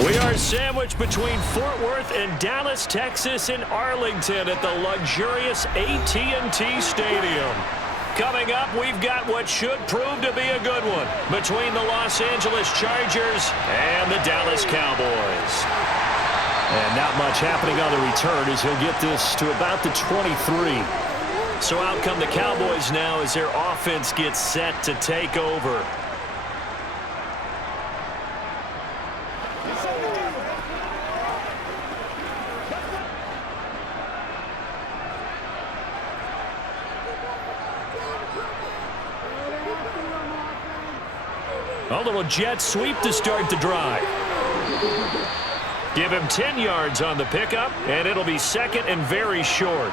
We are sandwiched between Fort Worth and Dallas, Texas, and Arlington at the luxurious AT&T Stadium. Coming up, we've got what should prove to be a good one between the Los Angeles Chargers and the Dallas Cowboys. And not much happening on the return as he'll get this to about the 23. So out come the Cowboys now as their offense gets set to take over. A little jet sweep to start the drive. Give him 10 yards on the pickup, and it'll be second and very short.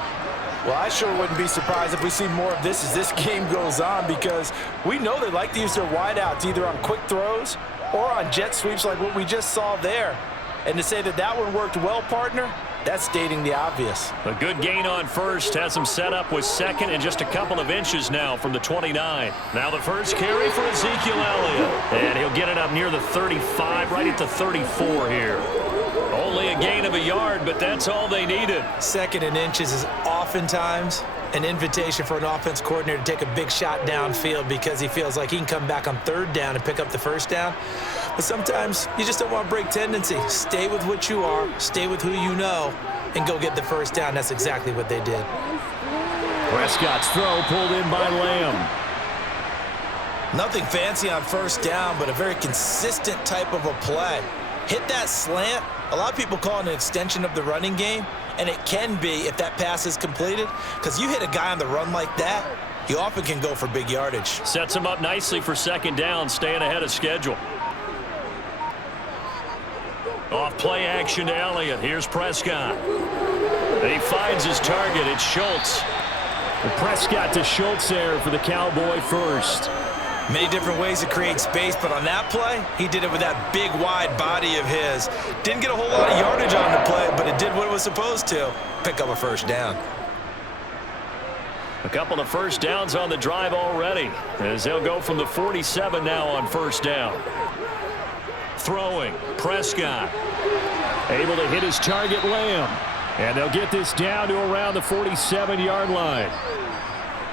Well, I sure wouldn't be surprised if we see more of this as this game goes on, because we know they like to use their wideouts either on quick throws or on jet sweeps like what we just saw there. And to say that that one worked well, partner, that's stating the obvious. A good gain on first has him set up with second and just a couple of inches now from the 29. Now the first carry for Ezekiel Elliott. And he'll get it up near the 35, right at the 34 here. Only a gain of a yard, but that's all they needed. Second and inches is oftentimes an invitation for an offense coordinator to take a big shot downfield because he feels like he can come back on third down and pick up the first down. But sometimes you just don't want to break tendency. Stay with what you are, stay with who you know, and go get the first down. That's exactly what they did. Prescott's throw pulled in by Lamb. Nothing fancy on first down, but a very consistent type of a play. Hit that slant. A lot of people call it an extension of the running game, and it can be if that pass is completed, because you hit a guy on the run like that, you often can go for big yardage. Sets him up nicely for second down, staying ahead of schedule. Off play action to Elliott. Here's Prescott. And he finds his target. It's Schultz. And Prescott to Schultz there for the Cowboy first. Many different ways to create space, but on that play, he did it with that big, wide body of his. Didn't get a whole lot of yardage on the play, but it did what it was supposed to. Pick up a first down. A couple of first downs on the drive already, as they'll go from the 47 now on first down. Throwing, Prescott. Able to hit his target, Lamb. And they'll get this down to around the 47-yard line.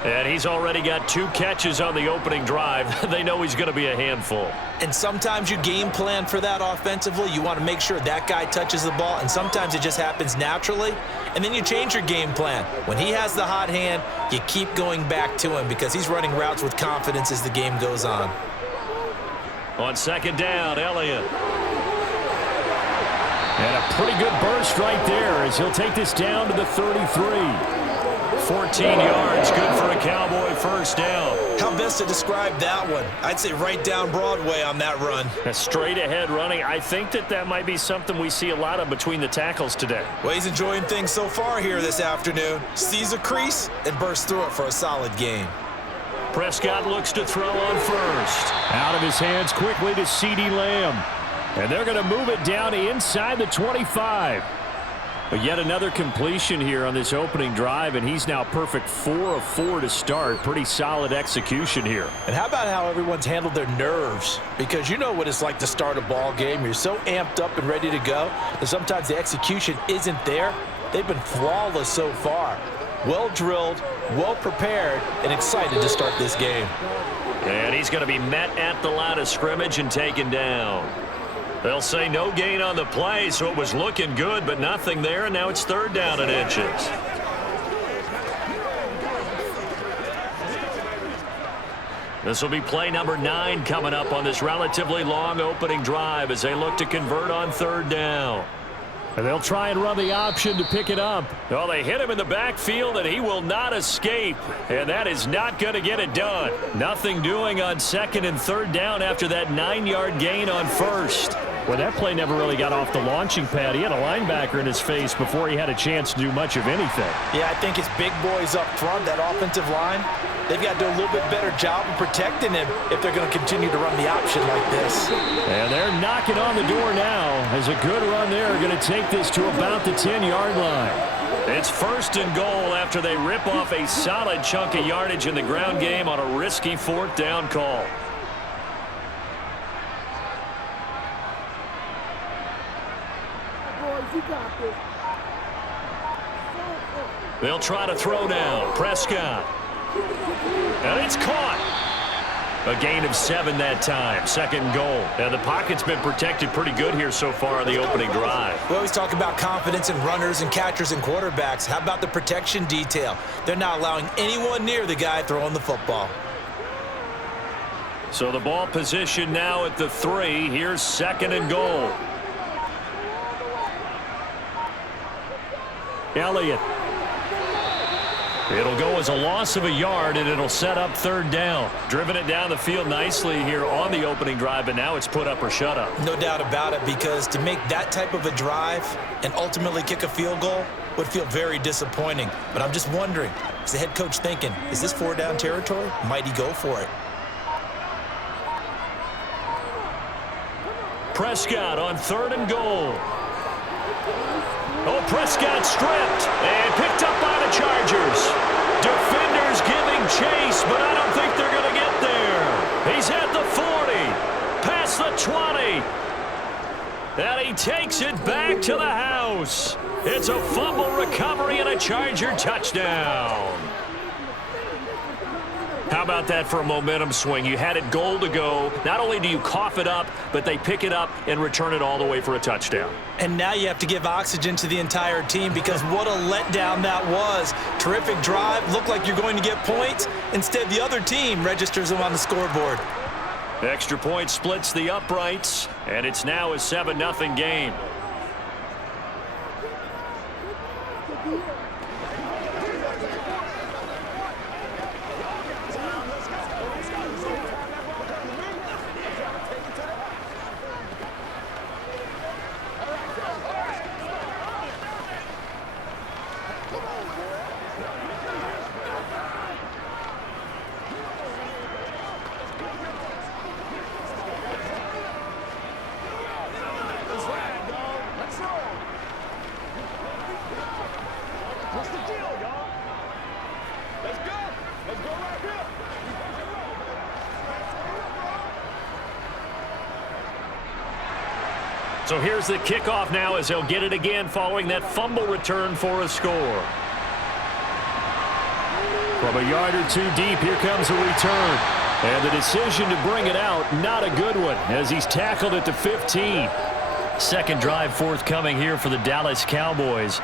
And he's already got 2 catches on the opening drive. They know he's going to be a handful. And sometimes you game plan for that offensively. You want to make sure that guy touches the ball, and sometimes it just happens naturally. And then you change your game plan. When he has the hot hand, you keep going back to him because he's running routes with confidence as the game goes on. On second down, Elliott. And a pretty good burst right there as he'll take this down to the 33. 14 yards, good for a Cowboy first down. How best to describe that one? I'd say right down Broadway on that run. A straight ahead running. I think that might be something we see a lot of between the tackles today. Well, he's enjoying things so far here this afternoon. Sees a crease and bursts through it for a solid gain. Prescott looks to throw on first. Out of his hands quickly to CeeDee Lamb. And they're going to move it down to inside the 25. But yet another completion here on this opening drive, and he's now perfect 4 of 4 to start. Pretty solid execution here. And how about how everyone's handled their nerves? Because you know what it's like to start a ball game. You're so amped up and ready to go that sometimes the execution isn't there. They've been flawless so far. Well drilled, well prepared, and excited to start this game. And he's going to be met at the line of scrimmage and taken down. They'll say no gain on the play, so it was looking good, but nothing there, and now it's third down and inches. This will be play number 9 coming up on this relatively long opening drive as they look to convert on third down. And they'll try and run the option to pick it up. Well, they hit him in the backfield, and he will not escape. And that is not going to get it done. Nothing doing on second and third down after that 9-yard gain on first. Well, that play never really got off the launching pad. He had a linebacker in his face before he had a chance to do much of anything. Yeah, I think his big boys up front, that offensive line, they've got to do a little bit better job of protecting him if they're going to continue to run the option like this. And they're knocking on the door now as a good run there are going to take this to about the 10-yard line. It's first and goal after they rip off a solid chunk of yardage in the ground game on a risky fourth down call. They'll try to throw now. Prescott. And it's caught. A gain of 7 that time. Second and goal. And the pocket's been protected pretty good here so far in the opening drive. We always talk about confidence in runners and catchers and quarterbacks. How about the protection detail? They're not allowing anyone near the guy throwing the football. So the ball position now at the 3. Here's second and goal. Elliott. It'll go as a loss of a yard, and it'll set up third down. Driven it down the field nicely here on the opening drive, but now it's put up or shut up. No doubt about it, because to make that type of a drive and ultimately kick a field goal would feel very disappointing. But I'm just wondering, is the head coach thinking, is this 4-down territory? Might he go for it? Prescott on third and goal. Oh, Prescott stripped and picked up by the Chargers. Defenders giving chase, but I don't think they're going to get there. He's at the 40, past the 20. And he takes it back to the house. It's a fumble recovery and a Charger touchdown. How about that for a momentum swing? You had it goal to go. Not only do you cough it up, but they pick it up and return it all the way for a touchdown. And now you have to give oxygen to the entire team, because what a letdown that was. Terrific drive. Looked like you're going to get points. Instead, the other team registers them on the scoreboard. Extra point splits the uprights, and it's now a 7-0 game. So here's the kickoff now as they'll get it again following that fumble return for a score. From a yard or two deep, here comes a return. And the decision to bring it out, not a good one, as he's tackled at the 15. Second drive forthcoming here for the Dallas Cowboys.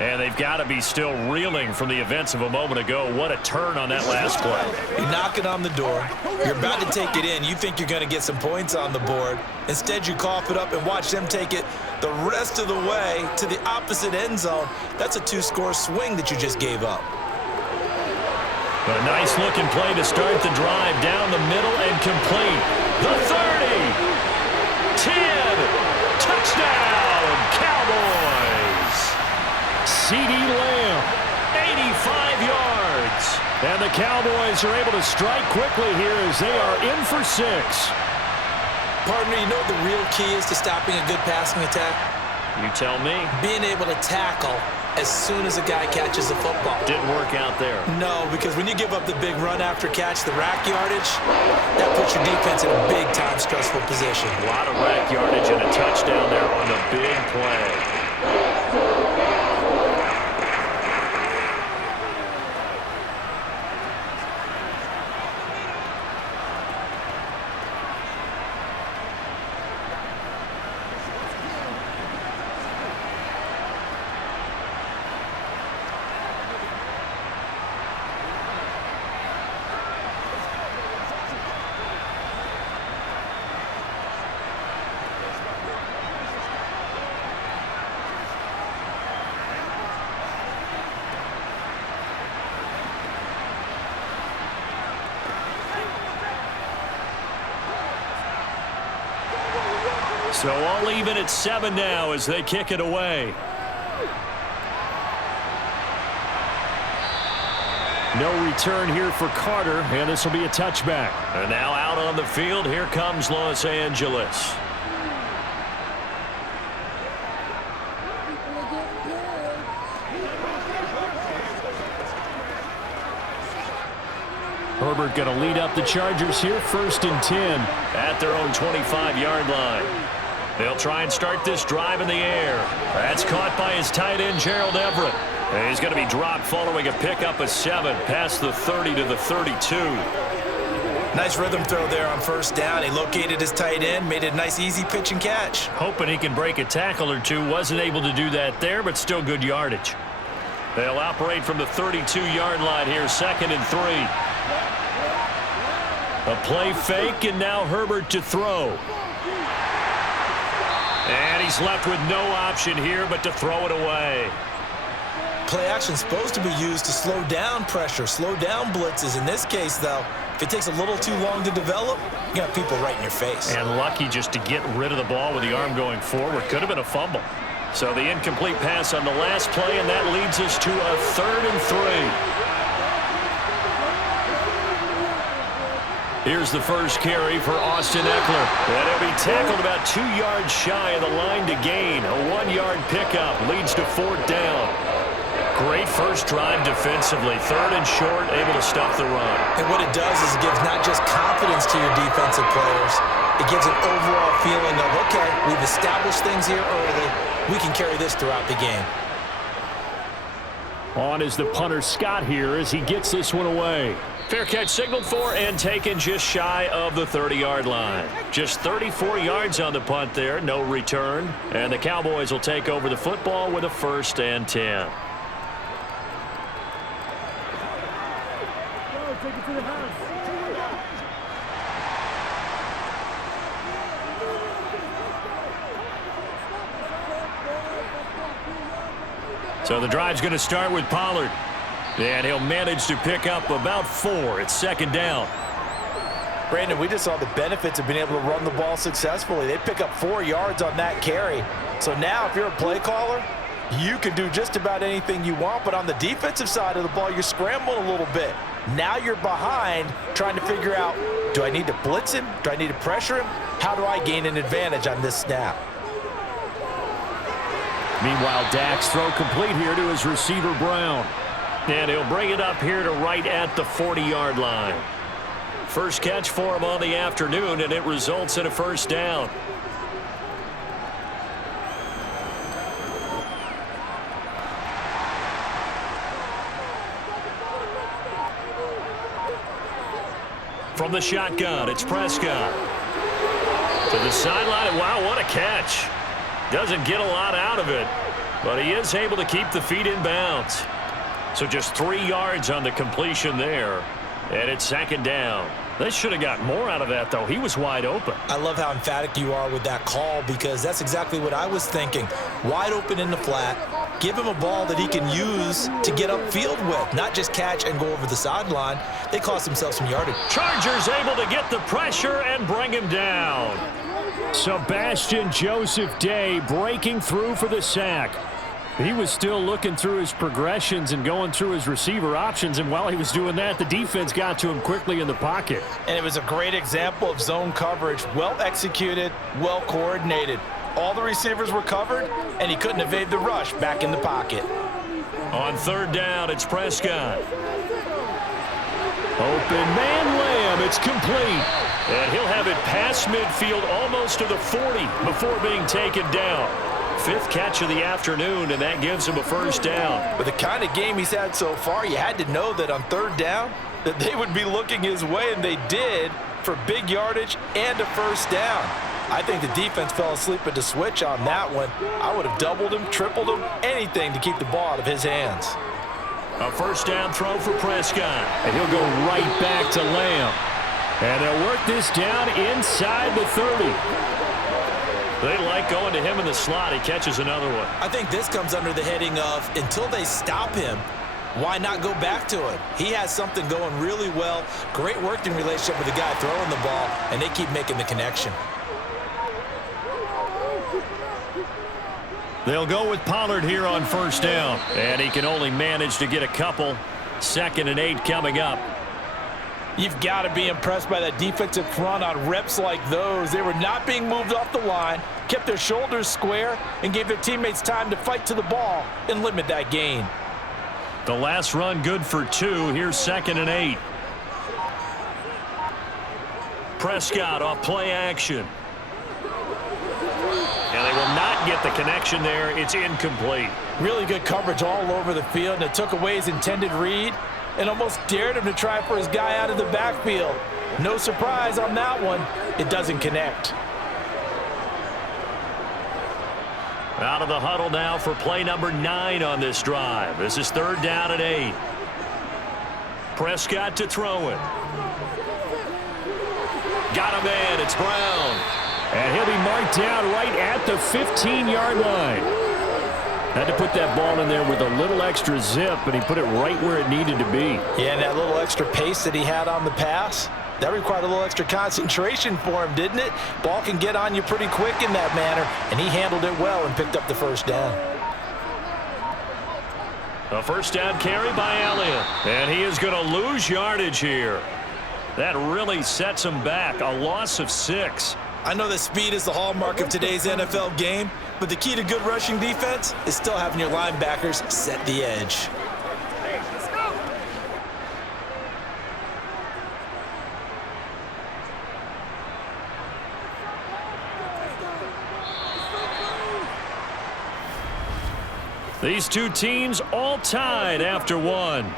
And they've got to be still reeling from the events of a moment ago. What a turn on that last play. You're knocking on the door. You're about to take it in. You think you're going to get some points on the board. Instead, you cough it up and watch them take it the rest of the way to the opposite end zone. That's a 2-score swing that you just gave up. A nice-looking play to start the drive down the middle and complete. The 30. 10. Touchdown, Cowboys. CeeDee Lamb, 85 yards. And the Cowboys are able to strike quickly here as they are in for 6. Partner, you know what the real key is to stopping a good passing attack? You tell me. Being able to tackle as soon as a guy catches the football. Didn't work out there. No, because when you give up the big run after catch, the rack yardage, that puts your defense in a big-time stressful position. A lot of rack yardage and a touchdown there on the big play. So all even at 7 now as they kick it away. No return here for Carter, and this will be a touchback. And now out on the field, here comes Los Angeles. Herbert going to lead up the Chargers here, 1st and 10 at their own 25-yard line. They'll try and start this drive in the air. That's caught by his tight end, Gerald Everett. And he's going to be dropped following a pickup of 7 past the 30 to the 32. Nice rhythm throw there on first down. He located his tight end, made it a nice, easy pitch and catch. Hoping he can break a tackle or two. Wasn't able to do that there, but still good yardage. They'll operate from the 32-yard line here, 2nd and 3. A play fake, and now Herbert to throw. And he's left with no option here but to throw it away. Play action is supposed to be used to slow down pressure, slow down blitzes. In this case, though, if it takes a little too long to develop, you got people right in your face. And lucky just to get rid of the ball with the arm going forward. Could have been a fumble. So the incomplete pass on the last play, and that leads us to a 3rd and 3. Here's the first carry for Austin Eckler. And he'll be tackled about 2 yards shy of the line to gain. A 1-yard pickup leads to 4th down. Great first drive defensively. 3rd and short, able to stop the run. And what it does is it gives not just confidence to your defensive players, it gives an overall feeling of, okay, we've established things here early. We can carry this throughout the game. On is the punter Scott here as he gets this one away. Fair catch signaled for and taken just shy of the 30-yard line. Just 34 yards on the punt there, no return. And the Cowboys will take over the football with a 1st and 10. Take it to the house. So the drive's going to start with Pollard. And he'll manage to pick up about 4. It's 2nd down. Brandon, we just saw the benefits of being able to run the ball successfully. They pick up 4 yards on that carry. So now if you're a play caller, you can do just about anything you want. But on the defensive side of the ball, you're scrambling a little bit. Now you're behind trying to figure out, do I need to blitz him? Do I need to pressure him? How do I gain an advantage on this snap? Meanwhile, Dak's throw complete here to his receiver, Brown. And he'll bring it up here to right at the 40-yard line. First catch for him on the afternoon, and it results in a 1st down. From the shotgun, it's Prescott. To the sideline, and wow, what a catch. Doesn't get a lot out of it, but he is able to keep the feet in bounds. So just 3 yards on the completion there, and it's 2nd down. They should have got more out of that, though. He was wide open. I love how emphatic you are with that call because that's exactly what I was thinking. Wide open in the flat. Give him a ball that he can use to get upfield with, not just catch and go over the sideline. They cost themselves some yardage. Chargers able to get the pressure and bring him down. Sebastian Joseph Day breaking through for the sack. He was still looking through his progressions and going through his receiver options, and while he was doing that, the defense got to him quickly in the pocket. And it was a great example of zone coverage. Well executed, well coordinated. All the receivers were covered, and he couldn't evade the rush back in the pocket. On 3rd down, it's Prescott. Open man Lamb, it's complete. And he'll have it past midfield almost to the 40 before being taken down. 5th catch of the afternoon, and that gives him a 1st down. With the kind of game he's had so far, you had to know that on 3rd down that they would be looking his way, and they did for big yardage and a 1st down. I think the defense fell asleep at the switch on that one. I would have doubled him, tripled him, anything to keep the ball out of his hands. A 1st down throw for Prescott, and he'll go right back to Lamb. And they'll work this down inside the 30. They like going to him in the slot. He catches another one. I think this comes under the heading of until they stop him, why not go back to it? He has something going really well. Great working relationship with the guy throwing the ball, and they keep making the connection. They'll go with Pollard here on 1st down, and he can only manage to get a couple. 2nd and 8 coming up. You've got to be impressed by that defensive front on reps like those. They were not being moved off the line, kept their shoulders square, and gave their teammates time to fight to the ball and limit that gain. The last run good for 2. Here's 2nd and 8. Prescott off play action. And they will not get the connection there. It's incomplete. Really good coverage all over the field, and it took away his intended read and almost dared him to try for his guy out of the backfield. No surprise on that one. It doesn't connect. Out of the huddle now for play number 9 on this drive. This is 3rd down and 8. Prescott to throw it. Got a man. It's Brown. And he'll be marked down right at the 15-yard line. Had to put that ball in there with a little extra zip, and he put it right where it needed to be. Yeah, and that little extra pace that he had on the pass, that required a little extra concentration for him, didn't it? Ball can get on you pretty quick in that manner, and he handled it well and picked up the first down. A first down carry by Elliott. And he is going to lose yardage here. That really sets him back. A loss of 6. I know that speed is the hallmark of today's NFL game, but the key to good rushing defense is still having your linebackers set the edge. These two teams all tied after 1.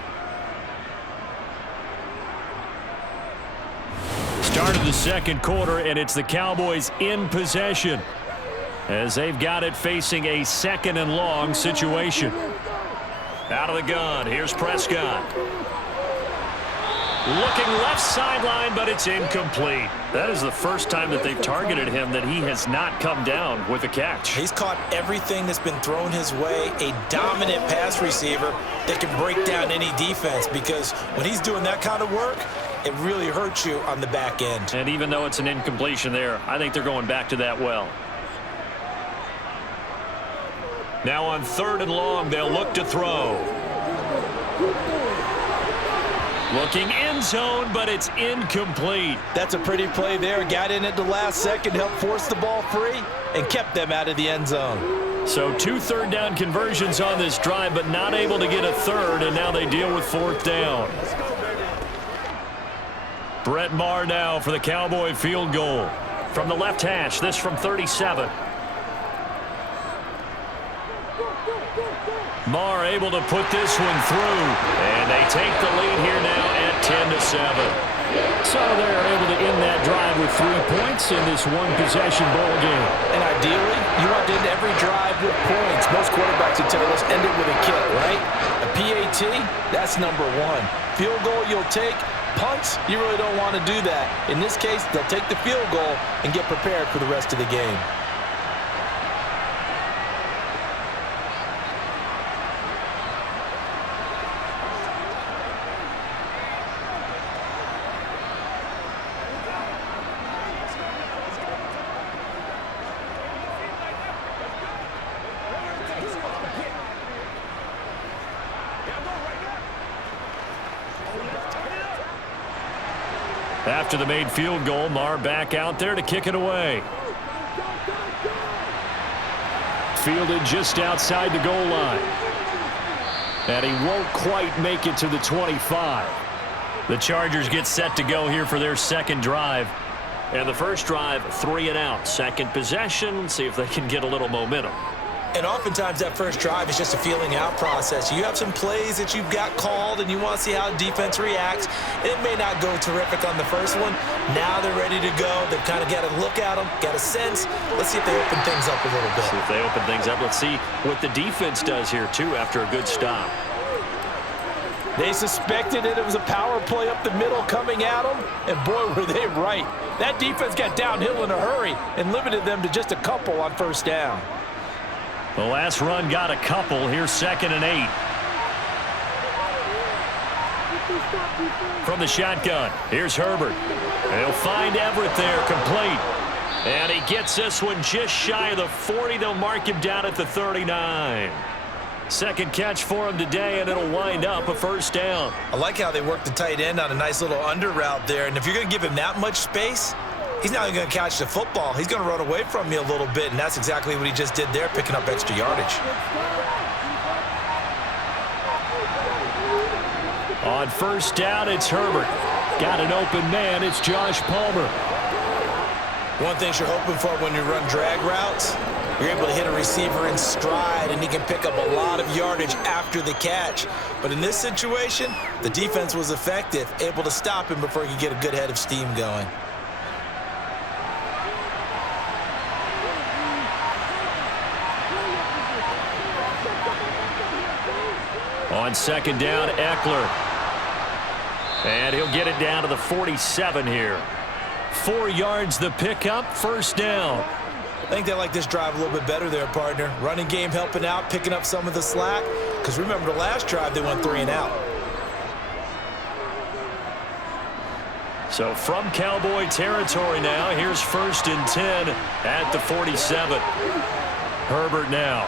Start of the second quarter, and it's the Cowboys in possession as they've got it facing a 2nd and long situation. Out of the gun, here's Prescott. Looking left sideline, but it's incomplete. That is the first time that they've targeted him that he has not come down with a catch. He's caught everything that's been thrown his way, a dominant pass receiver that can break down any defense, because when he's doing that kind of work, it really hurts you on the back end. And even though it's an incompletion there, I think they're going back to that well. Now on 3rd and long, they'll look to throw. Looking end zone, but it's incomplete. That's a pretty play there. Got in at the last second, helped force the ball free, and kept them out of the end zone. So 2 third down conversions on this drive, but not able to get a third, and now they deal with 4th down. Brett Maher now for the Cowboy field goal. From the left hash, this from 37. Maher able to put this one through, and they take the lead here now at 10-7. So they're able to end that drive with 3 points in this one-possession ball game. And ideally, you want to end every drive with points. Most quarterbacks would tell you, let's end it with a kick, right? A PAT, that's number 1. Field goal you'll take. Punts, you really don't want to do that. In this case, they'll take the field goal and get prepared for the rest of the game. After the made field goal, Maher back out there to kick it away. Fielded just outside the goal line. And he won't quite make it to the 25. The Chargers get set to go here for their second drive. And the first drive, 3 and out. Second possession, see if they can get a little momentum. And oftentimes that first drive is just a feeling out process. You have some plays that you've got called and you want to see how the defense reacts. It may not go terrific on the first one. Now they're ready to go. They've kind of got to look at them, got a sense. Let's see if they open things up a little bit. See if they open things up. Let's see what the defense does here, too, after a good stop. They suspected it was a power play up the middle coming at them, and boy, were they right. That defense got downhill in a hurry and limited them to just a couple on first down. The last run got a couple. Here's 2nd and 8. From the shotgun, here's Herbert. He'll find Everett there, complete. And he gets this one just shy of the 40. They'll mark him down at the 39. Second catch for him today, and it'll wind up a first down. I like how they work the tight end on a nice little under route there. And if you're going to give him that much space, he's not even going to catch the football. He's going to run away from me a little bit, and that's exactly what he just did there, picking up extra yardage. On first down, it's Herbert. Got an open man. It's Josh Palmer. One thing you're hoping for when you run drag routes, you're able to hit a receiver in stride, and he can pick up a lot of yardage after the catch. But in this situation, the defense was effective, able to stop him before he could get a good head of steam going. On second down, Eckler. And he'll get it down to the 47 here. 4 yards the pickup, first down. I think they like this drive a little bit better there, partner. Running game helping out, picking up some of the slack. Because remember the last drive, they went 3 and out. So from Cowboy territory now, here's 1st and 10 at the 47. Herbert now.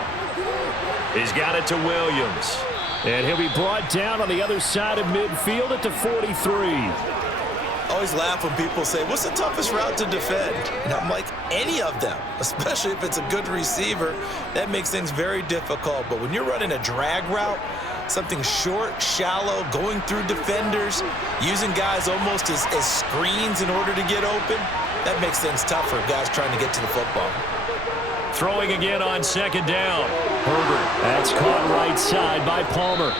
He's got it to Williams. And he'll be brought down on the other side of midfield at the 43. Always laugh when people say, what's the toughest route to defend? And I'm like, any of them, especially if it's a good receiver. That makes things very difficult. But when you're running a drag route, something short, shallow, going through defenders, using guys almost as screens in order to get open, that makes things tough for guys trying to get to the football. Throwing again on second down. Herbert, that's caught right side by Palmer.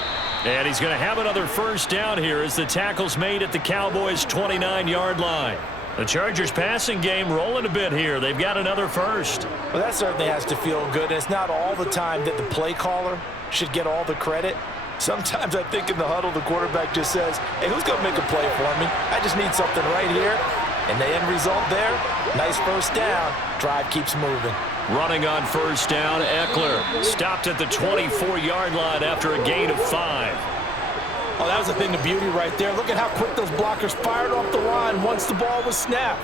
And he's going to have another first down here as the tackle's made at the Cowboys' 29-yard line. The Chargers passing game rolling a bit here. They've got another first. Well, that certainly has to feel good. And it's not all the time that the play caller should get all the credit. Sometimes I think in the huddle, the quarterback just says, hey, who's going to make a play for me? I just need something right here. And the end result there, nice first down. Drive keeps moving. Running on first down, Eckler stopped at the 24-yard line after a gain of 5. Oh, that was a thing of beauty right there. Look at how quick those blockers fired off the line once the ball was snapped.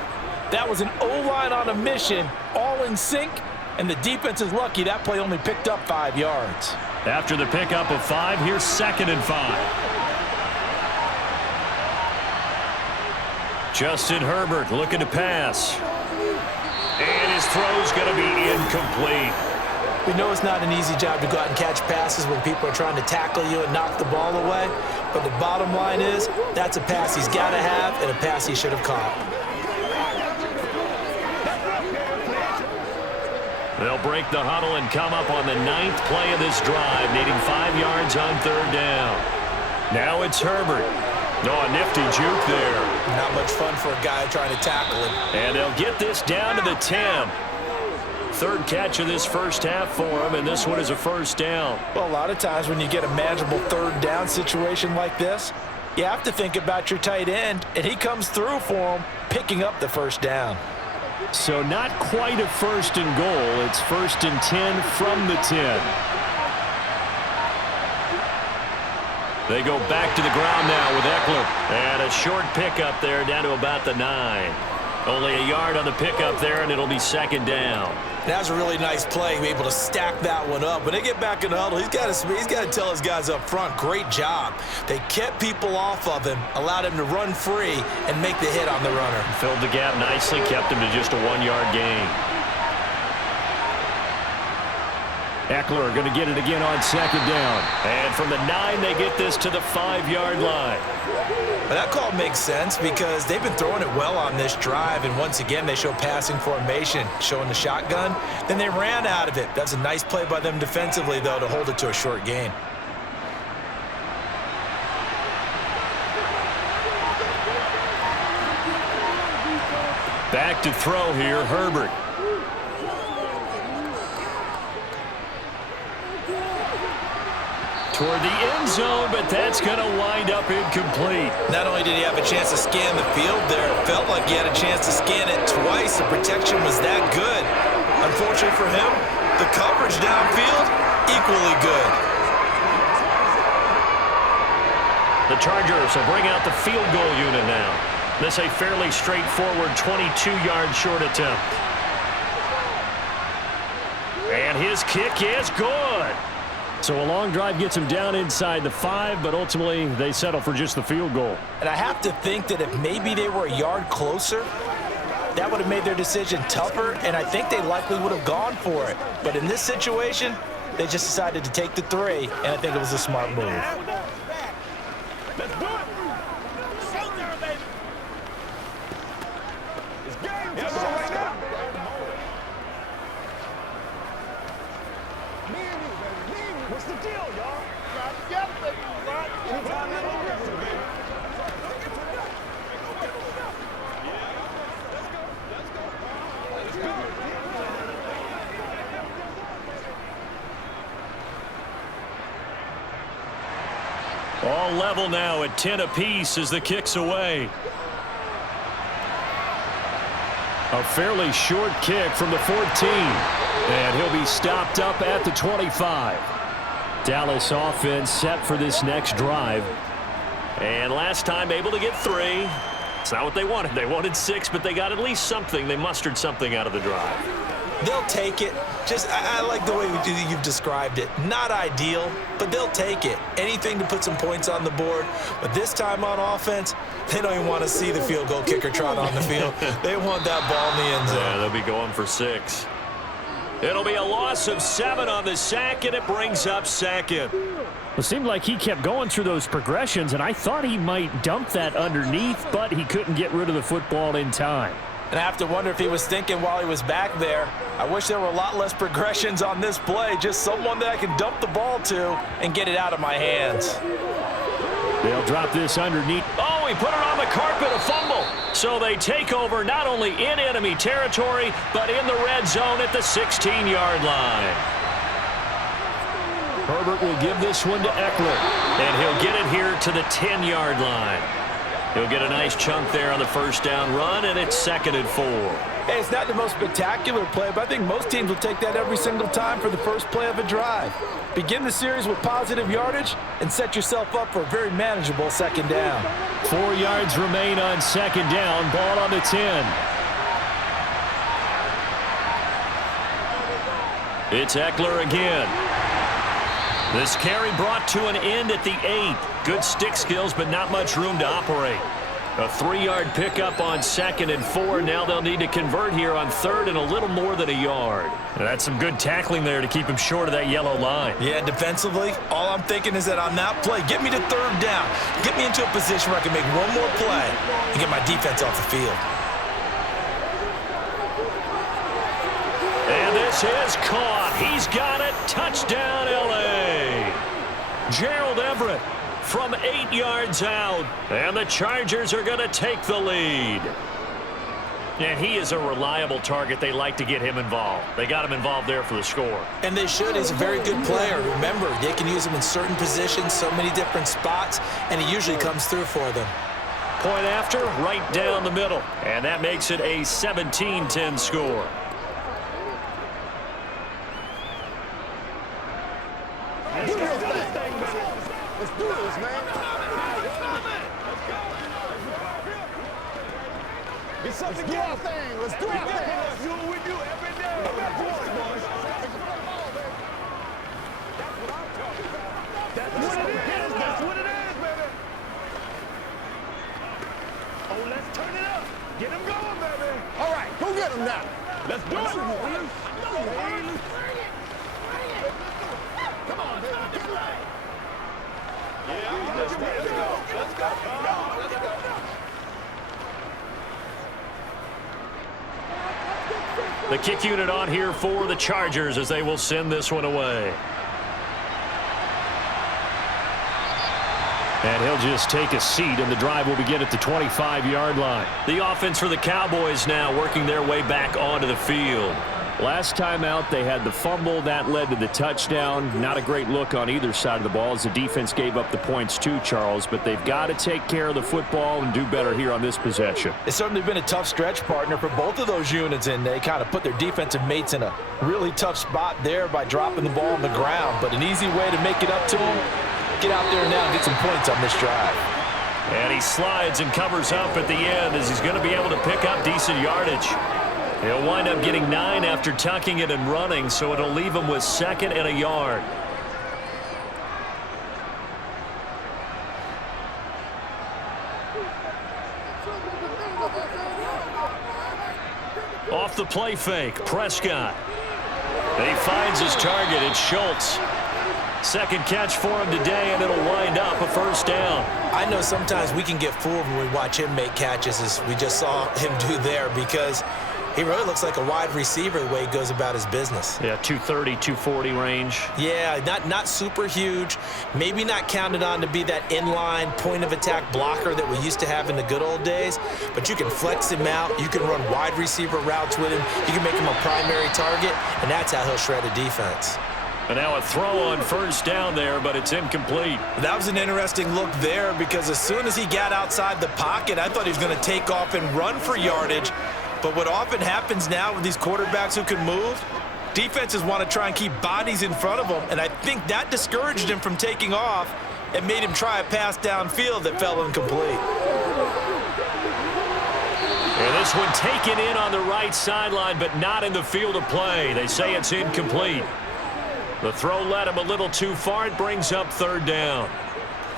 That was an O-line on a mission, all in sync, and the defense is lucky that play only picked up 5 yards. After the pickup of 5, here's 2nd and 5. Justin Herbert looking to pass. And his throw's going to be incomplete. We know it's not an easy job to go out and catch passes when people are trying to tackle you and knock the ball away. But the bottom line is, that's a pass he's got to have and a pass he should have caught. They'll break the huddle and come up on the 9th play of this drive, needing 5 yards on 3rd down. Now it's Herbert. Oh, a nifty juke there. Not much fun for a guy trying to tackle him. And they'll get this down to the 10. 3rd catch of this first half for him, and this one is a first down. Well, a lot of times when you get a manageable 3rd down situation like this, you have to think about your tight end, and he comes through for him, picking up the first down. So not quite a 1st and goal. It's 1st and 10 from the 10. They go back to the ground now with Eckler. And a short pickup there down to about the 9. Only a yard on the pickup there, and it'll be 2nd down. That was a really nice play, be able to stack that one up. When they get back in the huddle, he's got to tell his guys up front, great job. They kept people off of him, allowed him to run free, and make the hit on the runner. Filled the gap nicely, kept him to just a 1-yard gain. Eckler going to get it again on 2nd down. And from the 9, they get this to the 5-yard line. But that call makes sense because they've been throwing it well on this drive, and once again they show passing formation, showing the shotgun. Then they ran out of it. That's a nice play by them defensively, though, to hold it to a short gain. Back to throw here, Herbert. Toward the end zone, but that's going to wind up incomplete. Not only did he have a chance to scan the field there, it felt like he had a chance to scan it twice. The protection was that good. Unfortunately for him, the coverage downfield, equally good. The Chargers will bring out the field goal unit now. This a fairly straightforward 22-yard short attempt. And his kick is good. So a long drive gets them down inside the 5, but ultimately they settle for just the field goal. And I have to think that if maybe they were a yard closer, that would have made their decision tougher, and I think they likely would have gone for it. But in this situation, they just decided to take the 3, and I think it was a smart move. Let's do it. Show there, baby. It's game time right now. What's the deal, y'all? Got it, baby. Anytime they're aggressive, baby. All level now at 10 apiece as the kick's away. A fairly short kick from the 14. And he'll be stopped up at the 25. Dallas offense set for this next drive. And last time able to get 3. It's not what they wanted. They wanted 6, but they got at least something. They mustered something out of the drive. They'll take it. I like the way you've described it. Not ideal, but they'll take it. Anything to put some points on the board. But this time on offense, they don't even want to see the field goal kicker trot on the field. They want that ball in the end zone. Yeah, they'll be going for 6. It'll be a loss of 7 on the sack, and it brings up second. It seemed like he kept going through those progressions, and I thought he might dump that underneath, but he couldn't get rid of the football in time. And I have to wonder if he was thinking while he was back there, I wish there were a lot less progressions on this play, just someone that I can dump the ball to and get it out of my hands. They'll drop this underneath. Oh, he put it on the carpet, a fumble. So they take over not only in enemy territory, but in the red zone at the 16-yard line. Herbert will give this one to Eckler. And he'll get it here to the 10-yard line. He'll get a nice chunk there on the first down run, and it's 2nd and 4. Hey, it's not the most spectacular play, but I think most teams will take that every single time for the first play of a drive. Begin the series with positive yardage and set yourself up for a very manageable second down. 4 yards remain on second down. Ball on the 10. It's Eckler again. This carry brought to an end at the 8. Good stick skills, but not much room to operate. A 3-yard pickup on 2nd and 4. Now they'll need to convert here on 3rd and a little more than a yard. And that's some good tackling there to keep him short of that yellow line. Yeah, defensively, all I'm thinking is that on that play, get me to 3rd down. Get me into a position where I can make one more play and get my defense off the field. And this is caught. He's got it. Touchdown, L.A. Gerald Everett from 8 yards out. And the Chargers are going to take the lead. And he is a reliable target. They like to get him involved. They got him involved there for the score. And they should. He's a very good player. Remember, they can use him in certain positions, so many different spots, and he usually comes through for them. Point after, right down the middle. And that makes it a 17-10 score. Let's do this, man. Get something to our thing. Let's do our thing. Let's do what we do every day. That's what it is. That's what it is, baby. Oh, let's turn it up. Get him going, baby. All right, go get him now. Let's do it. Come on, baby. Get it right. Yeah, let's go. Let's go. Let's go. The kick unit on here for the Chargers as they will send this one away. And he'll just take a seat, and the drive will begin at the 25-yard line. The offense for the Cowboys now working their way back onto the field. Last time out, they had the fumble. That led to the touchdown. Not a great look on either side of the ball as the defense gave up the points too, Charles. But they've got to take care of the football and do better here on this possession. It's certainly been a tough stretch, partner, for both of those units, and they kind of put their defensive mates in a really tough spot there by dropping the ball on the ground. But an easy way to make it up to them, get out there now and get some points on this drive. And he slides and covers up at the end as he's going to be able to pick up decent yardage. He'll wind up getting 9 after tucking it and running, so it'll leave him with 2nd and a yard. Off the play fake, Prescott. And he finds his target. It's Schultz. Second catch for him today, and it'll wind up a first down. I know sometimes we can get fooled when we watch him make catches, as we just saw him do there, because He really looks like a wide receiver the way he goes about his business. Yeah, 230, 240 range. Yeah, not super huge. Maybe not counted on to be that inline point-of-attack blocker that we used to have in the good old days. But you can flex him out. You can run wide receiver routes with him. You can make him a primary target, and that's how he'll shred a defense. And now a throw on first down there, but it's incomplete. That was an interesting look there because as soon as he got outside the pocket, I thought he was going to take off and run for yardage. But what often happens now with these quarterbacks who can move, defenses want to try and keep bodies in front of them, and I think that discouraged him from taking off and made him try a pass downfield that fell incomplete. And this one taken in on the right sideline, but not in the field of play. They say it's incomplete. The throw led him a little too far. It brings up third down.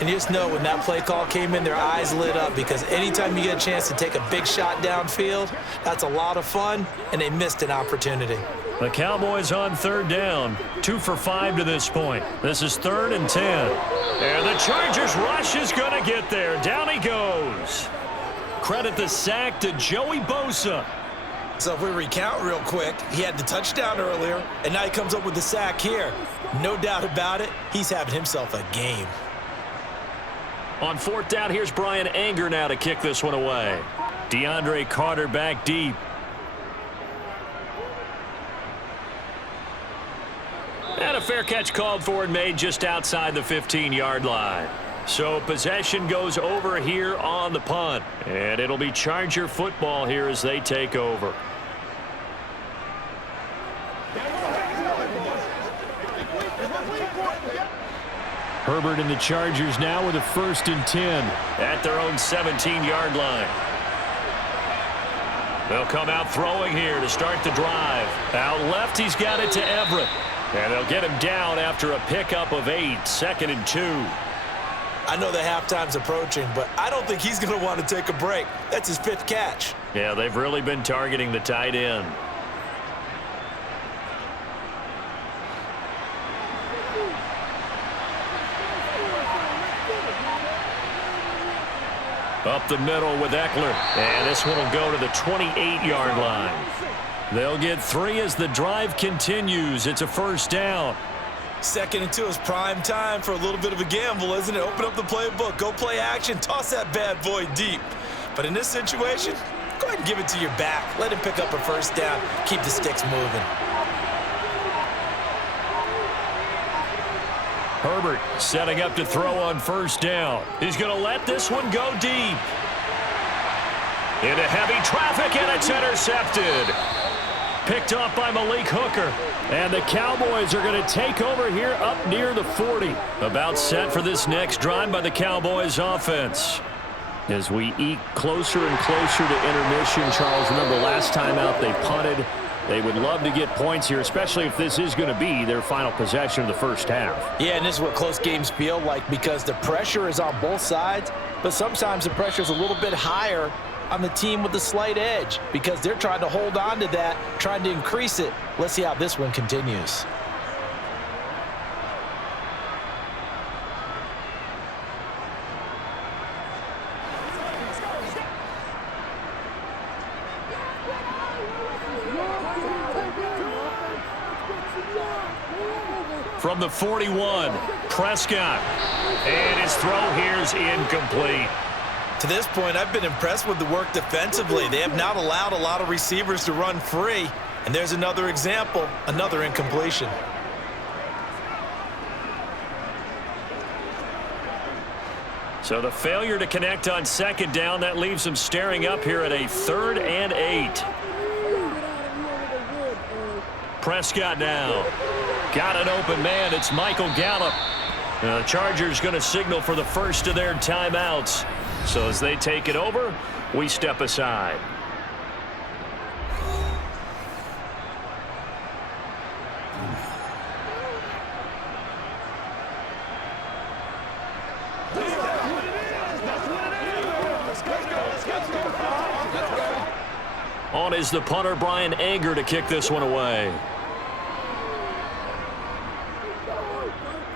And you just know when that play call came in, their eyes lit up because anytime you get a chance to take a big shot downfield, that's a lot of fun, and they missed an opportunity. The Cowboys on third down, 2 for 5 to this point. This is 3rd and 10. And the Chargers rush is going to get there. Down he goes. Credit the sack to Joey Bosa. So if we recount real quick, he had the touchdown earlier, and now he comes up with the sack here. No doubt about it, he's having himself a game. On 4th down, here's Brian Anger now to kick this one away. DeAndre Carter back deep. And a fair catch called for and made just outside the 15-yard line. So possession goes over here on the punt. And it'll be Charger football here as they take over. Herbert and the Chargers now with a 1st and 10 at their own 17-yard line. They'll come out throwing here to start the drive. Out left, he's got it to Everett. And they'll get him down after a pickup of 8, 2nd and 2. I know that halftime's approaching, but I don't think he's going to want to take a break. That's his 5th catch. Yeah, they've really been targeting the tight end. Up the middle with Eckler. And this one will go to the 28-yard line. They'll get 3 as the drive continues. It's a 1st down. 2nd and 2 is prime time for a little bit of a gamble, isn't it? Open up the playbook, go play action, toss that bad boy deep. But in this situation, go ahead and give it to your back. Let him pick up a 1st down. Keep the sticks moving. Herbert setting up to throw on 1st down. He's going to let this one go deep. Into heavy traffic, and it's intercepted. Picked off by Malik Hooker. And the Cowboys are going to take over here up near the 40. About set for this next drive by the Cowboys offense. As we eke closer and closer to intermission, Charles, remember last time out they punted. They would love to get points here, especially if this is going to be their final possession of the first half. Yeah, and this is what close games feel like because the pressure is on both sides, but sometimes the pressure is a little bit higher on the team with the slight edge because they're trying to hold on to that, trying to increase it. Let's see how this one continues. From the 41, Prescott. And his throw here is incomplete. To this point, I've been impressed with the work defensively. They have not allowed a lot of receivers to run free. And there's another example, another incompletion. So the failure to connect on 2nd down, that leaves them staring up here at a 3rd and 8. Prescott now. Got an open man. It's Michael Gallup. The Chargers going to signal for the first of their timeouts. So as they take it over, we step aside. On is the punter, Brian Anger, to kick this one away.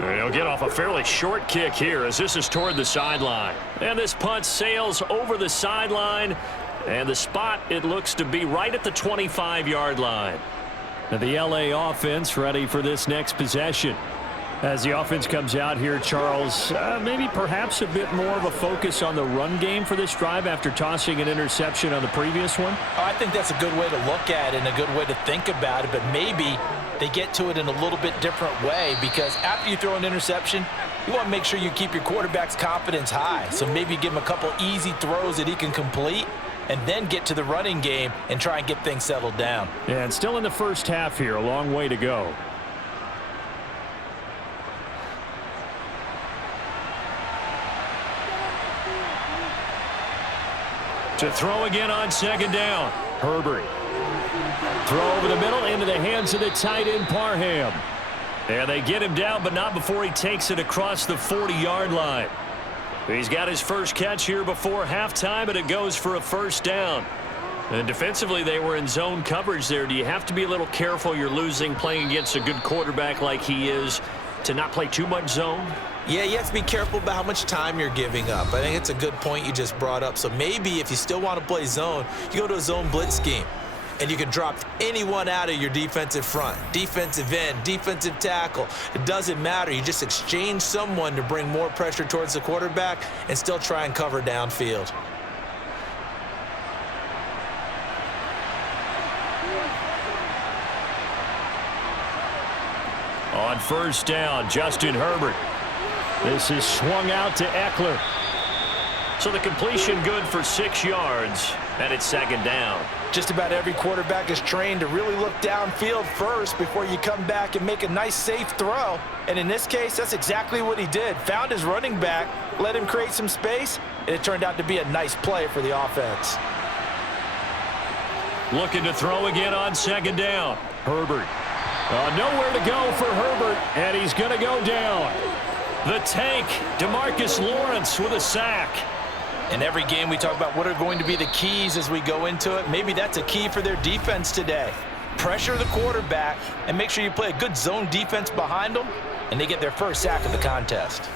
And he'll get off a fairly short kick here as this is toward the sideline. And this punt sails over the sideline And the spot, it looks to be right at the 25-yard line. Now the LA offense ready for this next possession. As the offense comes out here, Charles, maybe perhaps a bit more of a focus on the run game for this drive after tossing an interception on the previous one? I think that's a good way to look at it and a good way to think about it, but maybe they get to it in a little bit different way, because after you throw an interception, you want to make sure you keep your quarterback's confidence high. So maybe give him a couple easy throws that he can complete and then get to the running game and try and get things settled down. Yeah, and still in the first half here, a long way to go. To throw again on second down. Herbert. Throw over the middle into the hands of the tight end, Parham. And they get him down, but not before he takes it across the 40-yard line. He's got his first catch here before halftime, and it goes for a first down. And defensively, they were in zone coverage there. Do you have to be a little careful you're losing playing against a good quarterback like he is to not play too much zone? Yeah, you have to be careful about how much time you're giving up. I think it's a good point you just brought up. So maybe if you still want to play zone, you go to a zone blitz scheme, and you can drop anyone out of your defensive front, defensive end, defensive tackle. It doesn't matter. You just exchange someone to bring more pressure towards the quarterback and still try and cover downfield. On first down, Justin Herbert. This is swung out to Eckler. So the completion good for 6 yards, and it's second down. Just about every quarterback is trained to really look downfield first before you come back and make a nice, safe throw. And in this case, that's exactly what he did. Found his running back, let him create some space, and it turned out to be a nice play for the offense. Looking to throw again on second down. Herbert. Nowhere to go for Herbert, and he's going to go down. The tank, DeMarcus Lawrence with a sack. In every game, we talk about what are going to be the keys as we go into it. Maybe that's a key for their defense today. Pressure the quarterback and make sure you play a good zone defense behind them, and they get their first sack of the contest.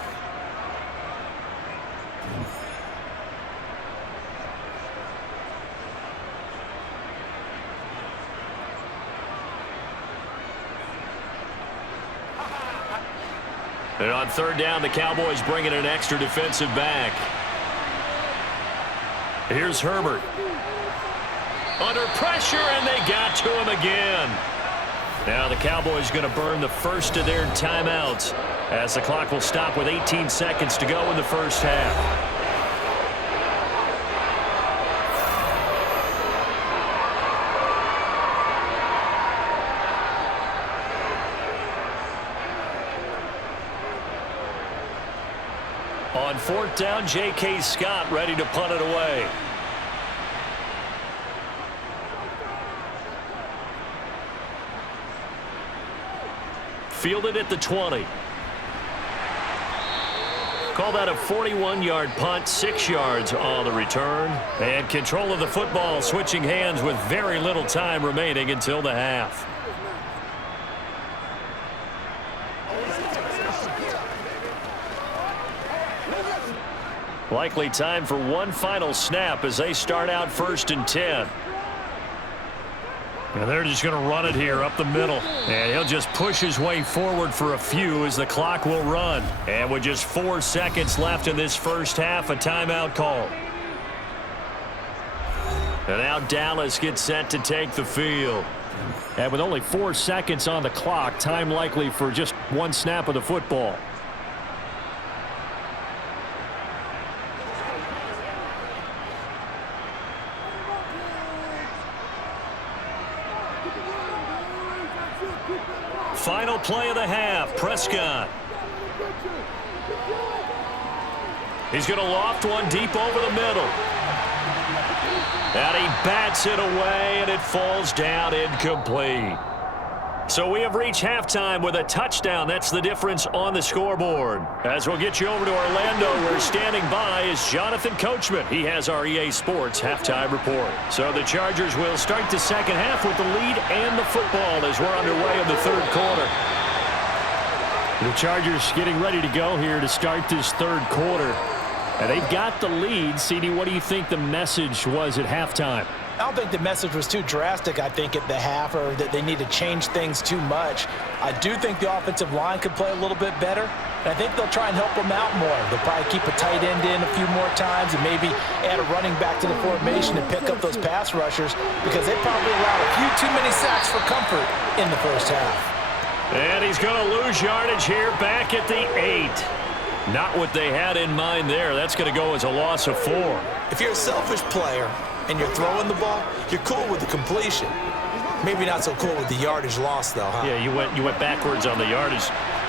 And on third down, the Cowboys bring in an extra defensive back. Here's Herbert. Under pressure, and they got to him again. Now the Cowboys going to burn the first of their timeouts as the clock will stop with 18 seconds to go in the first half. On fourth down, J.K. Scott ready to punt it away. Fielded at the 20. Call that a 41-yard punt, 6 yards on the return. And control of the football switching hands with very little time remaining until the half. Likely time for one final snap as they start out 1st and 10. And they're just going to run it here up the middle. And he'll just push his way forward for a few as the clock will run. And with just 4 seconds left in this first half, a timeout call. And now Dallas gets set to take the field. And with only 4 seconds on the clock, time likely for just one snap of the football. Final play of the half, Prescott. He's going to loft one deep over the middle. And he bats it away, and it falls down incomplete. So we have reached halftime with a touchdown. That's the difference on the scoreboard. As we'll get you over to Orlando, where standing by is Jonathan Coachman. He has our EA Sports halftime report. So the Chargers will start the second half with the lead and the football as we're underway in the third quarter. The Chargers getting ready to go here to start this third quarter. And they've got the lead. CD, what do you think the message was at halftime? I don't think the message was too drastic, I think, at the half, or that they need to change things too much. I do think the offensive line could play a little bit better, and I think they'll try and help them out more. They'll probably keep a tight end in a few more times and maybe add a running back to the formation to pick up those pass rushers, because they probably allowed a few too many sacks for comfort in the first half. And he's going to lose yardage here back at the 8. Not what they had in mind there. That's going to go as a loss of 4. If you're a selfish player and you're throwing the ball, you're cool with the completion. Maybe not so cool with the yardage loss, though, huh? Yeah, you went backwards on the yardage.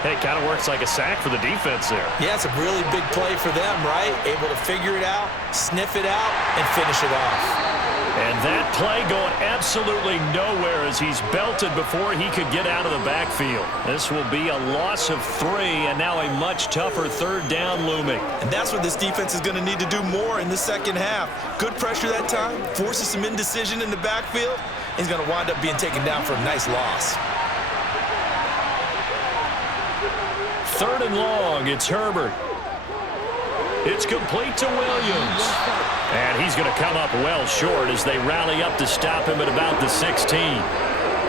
Hey, it kind of works like a sack for the defense there. Yeah, it's a really big play for them, right? Able to figure it out, sniff it out, and finish it off. And that play going absolutely nowhere as he's belted before he could get out of the backfield. This will be a loss of 3, and now a much tougher third down looming. And that's what this defense is going to need to do more in the second half. Good pressure that time, forces some indecision in the backfield. He's going to wind up being taken down for a nice loss. 3rd and long, it's Herbert. It's complete to Williams. And he's going to come up well short as they rally up to stop him at about the 16.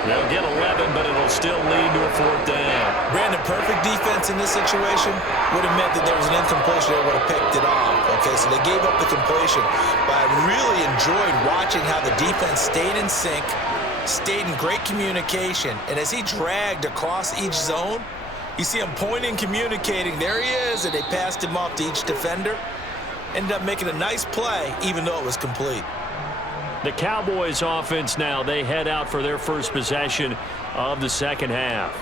They'll get 11, but it'll still lead to a 4th down. Brandon, perfect defense in this situation would have meant that there was an incompletion. They would have picked it off. Okay, so they gave up the completion. But I really enjoyed watching how the defense stayed in sync, stayed in great communication. And as he dragged across each zone, you see him pointing, communicating. There he is, and they passed him off to each defender. Ended up making a nice play, even though it was complete. The Cowboys offense now, they head out for their first possession of the second half.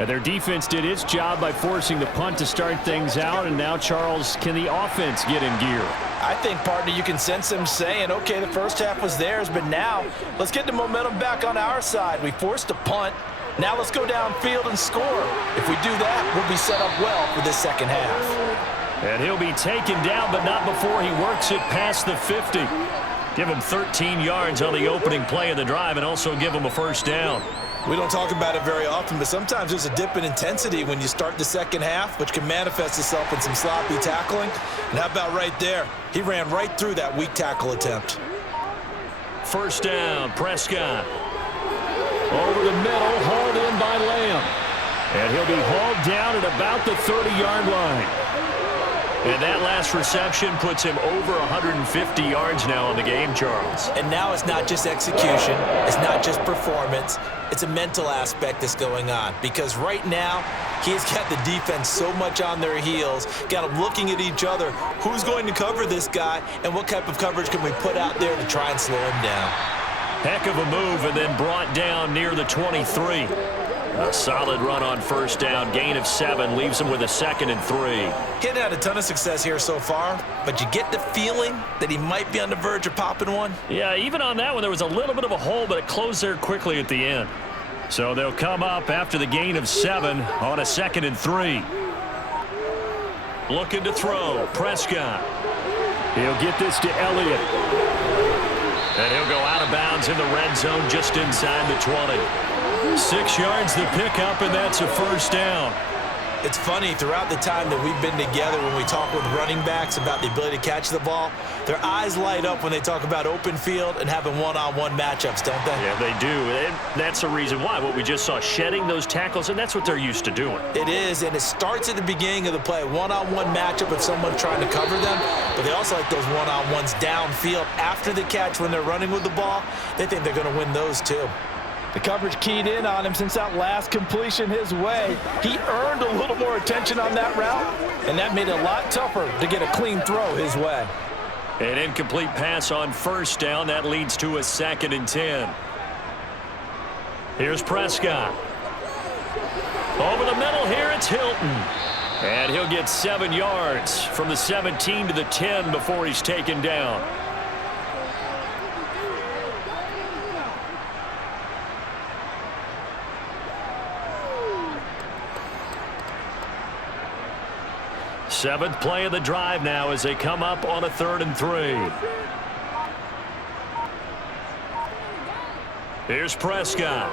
And their defense did its job by forcing the punt to start things out, and now, Charles, can the offense get in gear? I think, partner, you can sense them saying, okay, the first half was theirs, but now let's get the momentum back on our side. We forced a punt. Now let's go downfield and score. If we do that, we'll be set up well for this second half. And he'll be taken down, but not before he works it past the 50. Give him 13 yards on the opening play of the drive and also give him a first down. We don't talk about it very often, but sometimes there's a dip in intensity when you start the second half, which can manifest itself in some sloppy tackling. And how about right there? He ran right through that weak tackle attempt. First down, Prescott. Over the middle, hauled in by Lamb. And he'll be hauled down at about the 30-yard line. And that last reception puts him over 150 yards now in the game, Charles. And now it's not just execution. It's not just performance. It's a mental aspect that's going on. Because right now, he's got the defense so much on their heels, got them looking at each other. Who's going to cover this guy, and what type of coverage can we put out there to try and slow him down? Heck of a move, and then brought down near the 23. A solid run on first down. Gain of 7 leaves him with a 2nd and 3. He hadn't had a ton of success here so far, but you get the feeling that he might be on the verge of popping one. Yeah, even on that one, there was a little bit of a hole, but it closed there quickly at the end. So they'll come up after the gain of 7 on a 2nd and 3. Looking to throw. Prescott. He'll get this to Elliott. And he'll go out of bounds in the red zone just inside the 20. 6 yards the pickup, and that's a first down. It's funny, throughout the time that we've been together, when we talk with running backs about the ability to catch the ball, their eyes light up when they talk about open field and having one-on-one matchups, don't they? Yeah, they do. And that's the reason why. What we just saw, shedding those tackles, and that's what they're used to doing. It is, and it starts at the beginning of the play. One-on-one matchup if someone's trying to cover them, but they also like those one-on-ones downfield after the catch when they're running with the ball. They think they're going to win those too. The coverage keyed in on him since that last completion his way. He earned a little more attention on that route, and that made it a lot tougher to get a clean throw his way. An incomplete pass on first down. That leads to a 2nd and 10. Here's Prescott. Over the middle here, it's Hilton. And he'll get 7 yards from the 17 to the 10 before he's taken down. Seventh play of the drive now as they come up on a 3rd and 3. Here's Prescott.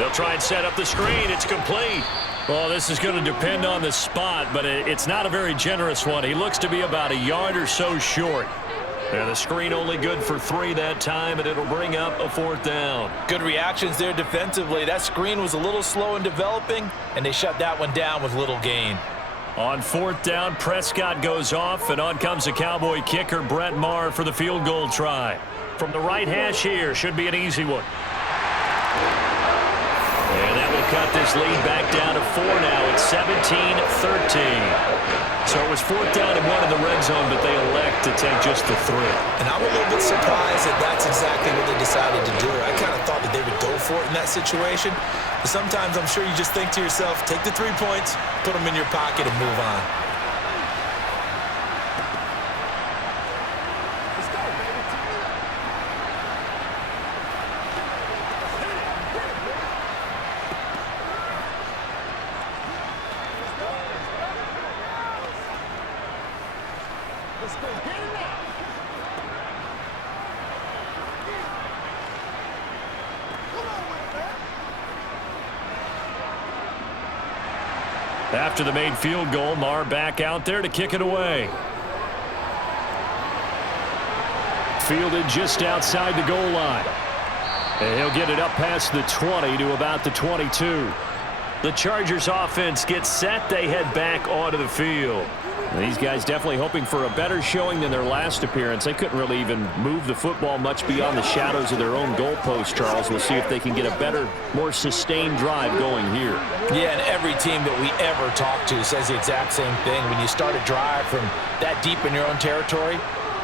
They'll try and set up the screen. It's complete. Well, this is going to depend on the spot, but it's not a very generous one. He looks to be about a yard or so short. And the screen only good for 3 that time, and it'll bring up a 4th down. Good reactions there defensively. That screen was a little slow in developing, and they shut that one down with little gain. On 4th down, Prescott goes off, and on comes the Cowboy kicker, Brett Maher, for the field goal try. From the right hash here, should be an easy one. And that will cut this lead back down to 4 now. It's 17-13. So it was 4th down and 1 in the red zone, but they elect to take just the 3. And I'm a little bit surprised that that's exactly what they decided to do. I kind of thought that they would go for it in that situation. But sometimes I'm sure you just think to yourself, take the 3 points, put them in your pocket, and move on. After the made field goal, Maher back out there to kick it away. Fielded just outside the goal line. And he'll get it up past the 20 to about the 22. The Chargers offense gets set. They head back onto the field. These guys definitely hoping for a better showing than their last appearance. They couldn't really even move the football much beyond the shadows of their own goalpost, Charles. We'll see if they can get a better, more sustained drive going here. Yeah, and every team that we ever talk to says the exact same thing. When you start a drive from that deep in your own territory,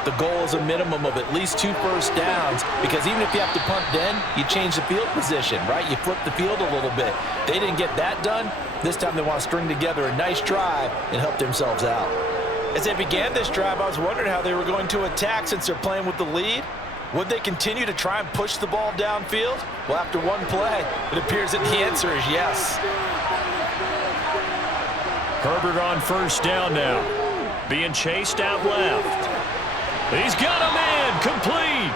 the goal is a minimum of at least 2 first downs, because even if you have to punt then, you change the field position, right? You flip the field a little bit. They didn't get that done. This time they want to string together a nice drive and help themselves out. As they began this drive, I was wondering how they were going to attack since they're playing with the lead. Would they continue to try and push the ball downfield? Well, after one play, it appears that the answer is yes. Herbert on 1st down now. Being chased out left. He's got a man complete.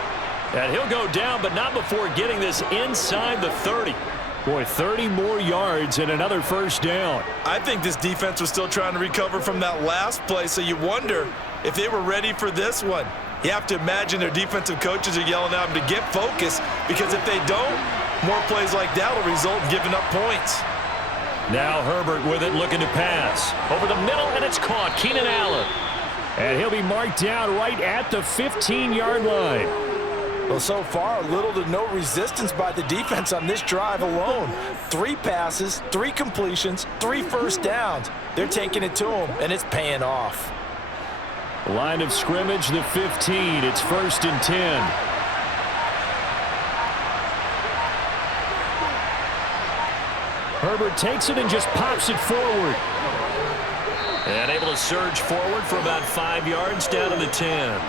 And he'll go down, but not before getting this inside the 30. Boy, 30 more yards and another 1st down. I think this defense was still trying to recover from that last play, so you wonder if they were ready for this one. You have to imagine their defensive coaches are yelling at them to get focused, because if they don't, more plays like that will result in giving up points. Now Herbert with it, looking to pass. Over the middle, and it's caught. Keenan Allen. And he'll be marked down right at the 15-yard line. Well, so far, little to no resistance by the defense on this drive alone. 3 passes, 3 completions, 3 first downs. They're taking it to them, and it's paying off. Line of scrimmage, the 15. It's 1st and 10. Herbert takes it and just pops it forward. And able to surge forward for about 5 yards down to the 10.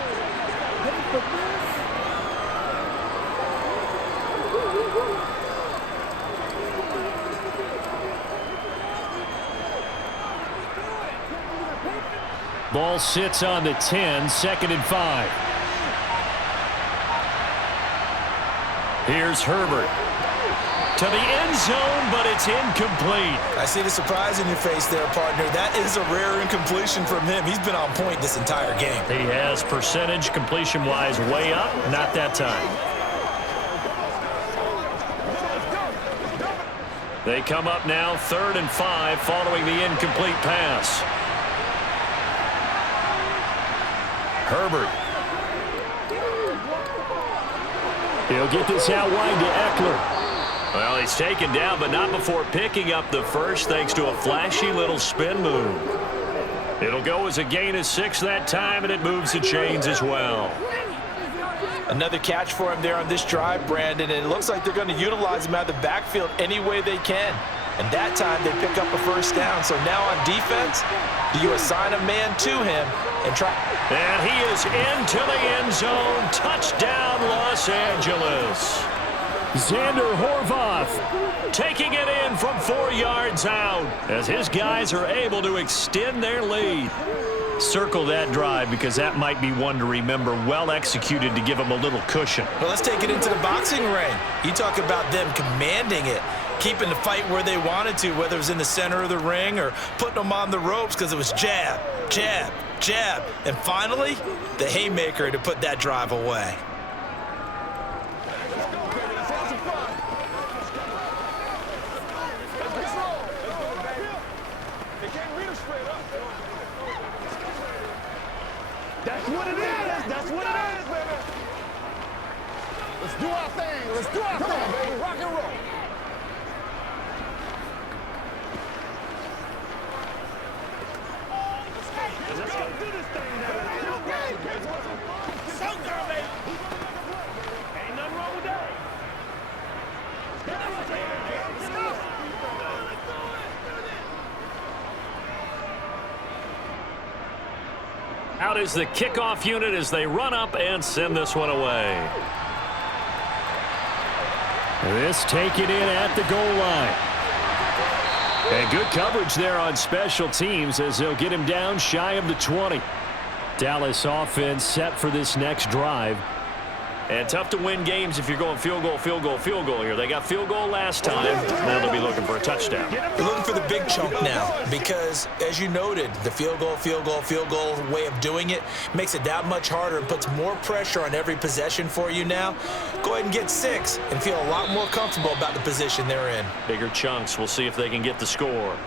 Ball sits on the 10, 2nd and 5. Here's Herbert. To the end zone, but it's incomplete. I see the surprise in your face there, partner. That is a rare incompletion from him. He's been on point this entire game. He has percentage completion-wise way up, not that time. They come up now 3rd and 5 following the incomplete pass. Herbert. He'll get this out wide to Eckler. Well, he's taken down, but not before picking up the 1st thanks to a flashy little spin move. It'll go as a gain of 6 that time, and it moves the chains as well. Another catch for him there on this drive, Brandon, and it looks like they're going to utilize him out of the backfield any way they can. And that time they pick up a 1st down. So now on defense, do you assign a man to him and try? And he is into the end zone. Touchdown, Los Angeles. Xander Horvath taking it in from 4 yards out as his guys are able to extend their lead. Circle that drive, because that might be one to remember. Well executed to give them a little cushion. Well, let's take it into the boxing ring. You talk about them commanding it. keeping the fight where they wanted to, whether it was in the center of the ring or putting them on the ropes, because it was jab, jab, jab. And finally, the haymaker to put that drive away. That's what it is. That's what it is, baby. Let's do our thing. Let's do our thing, baby. Rock and roll. Let's go do this thing now. So girl, baby. Ain't nothing wrong with that. Let's go. Out is the kickoff unit as they run up and send this one away. This taken in at the goal line. And good coverage there on special teams as they'll get him down shy of the 20. Dallas offense set for this next drive. And tough to win games if you're going field goal, field goal, field goal here. They got field goal last time. Now they'll be looking for a touchdown. They're looking for the big chunk now because, as you noted, the field goal, field goal, field goal way of doing it makes it that much harder and puts more pressure on every possession for you now. Go ahead and get 6 and feel a lot more comfortable about the position they're in. Bigger chunks. We'll see if they can get the score.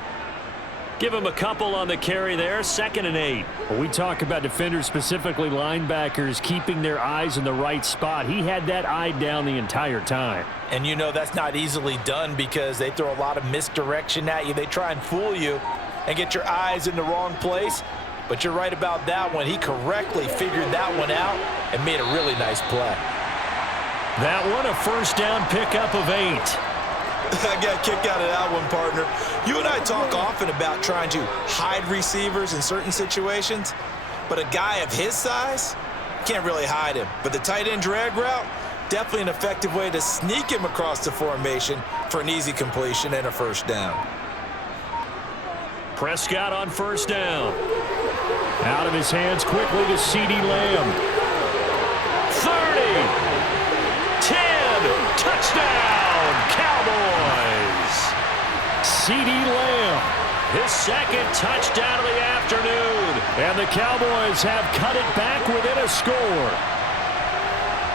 Give him a couple on the carry there. 2nd and 8. When we talk about defenders, specifically linebackers, keeping their eyes in the right spot, he had that eye down the entire time. And you know that's not easily done because they throw a lot of misdirection at you. They try and fool you and get your eyes in the wrong place. But you're right about that one. He correctly figured that one out and made a really nice play. That one, a first down pickup of 8. I got a kick out of that one, partner. You and I talk often about trying to hide receivers in certain situations, but a guy of his size can't really hide him. But the tight end drag route, definitely an effective way to sneak him across the formation for an easy completion and a first down. Prescott on first down. Out of his hands quickly to CeeDee Lamb. 30. 10. Touchdown. Cowboys. CeeDee Lamb. His 2nd touchdown of the afternoon. And the Cowboys have cut it back within a score.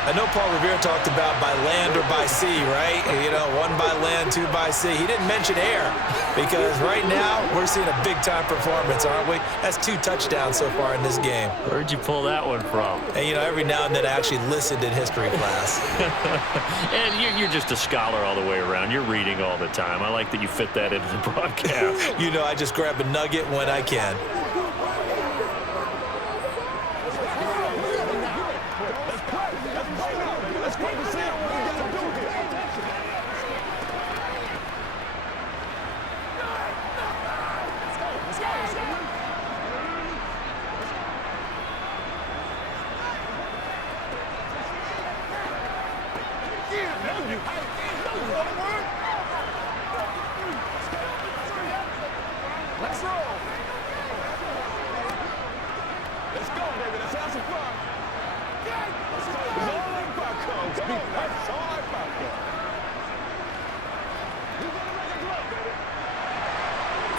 I know Paul Revere talked about by land or by sea, right? You know, 1 by land, 2 by sea. He didn't mention air because right now we're seeing a big-time performance, aren't we? That's 2 touchdowns so far in this game. Where'd you pull that one from? And, you know, every now and then I actually listened in history class. And you're just a scholar all the way around. You're reading all the time. I like that you fit that into the broadcast. You know, I just grab a nugget when I can. Let's roll. Let's go, baby. Let's have some fun. Let's go. It's all like popcorn. Come on, man. It's all like popcorn. We're gonna make it grow, baby.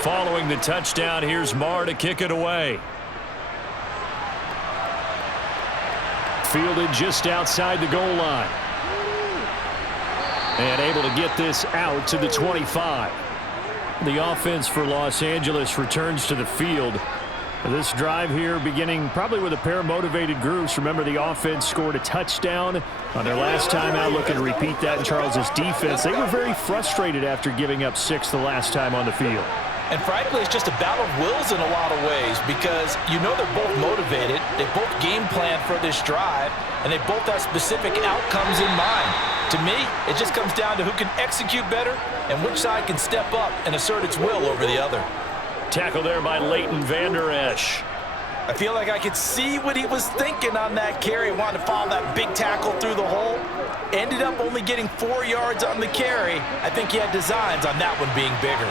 Following the touchdown, here's Marr to kick it away. Fielded just outside the goal line. And able to get this out to the 25. The offense for Los Angeles returns to the field. This drive here beginning probably with a pair of motivated groups. Remember, the offense scored a touchdown on their last time out, looking to repeat that in Charles' defense. They were very frustrated after giving up 6 the last time on the field. And frankly, it's just a battle of wills in a lot of ways because you know they're both motivated, they both game plan for this drive, and they both have specific outcomes in mind. To me, it just comes down to who can execute better and which side can step up and assert its will over the other. Tackle there by Leighton Vander Esch. I feel like I could see what he was thinking on that carry. Wanted to follow that big tackle through the hole. Ended up only getting 4 yards on the carry. I think he had designs on that one being bigger.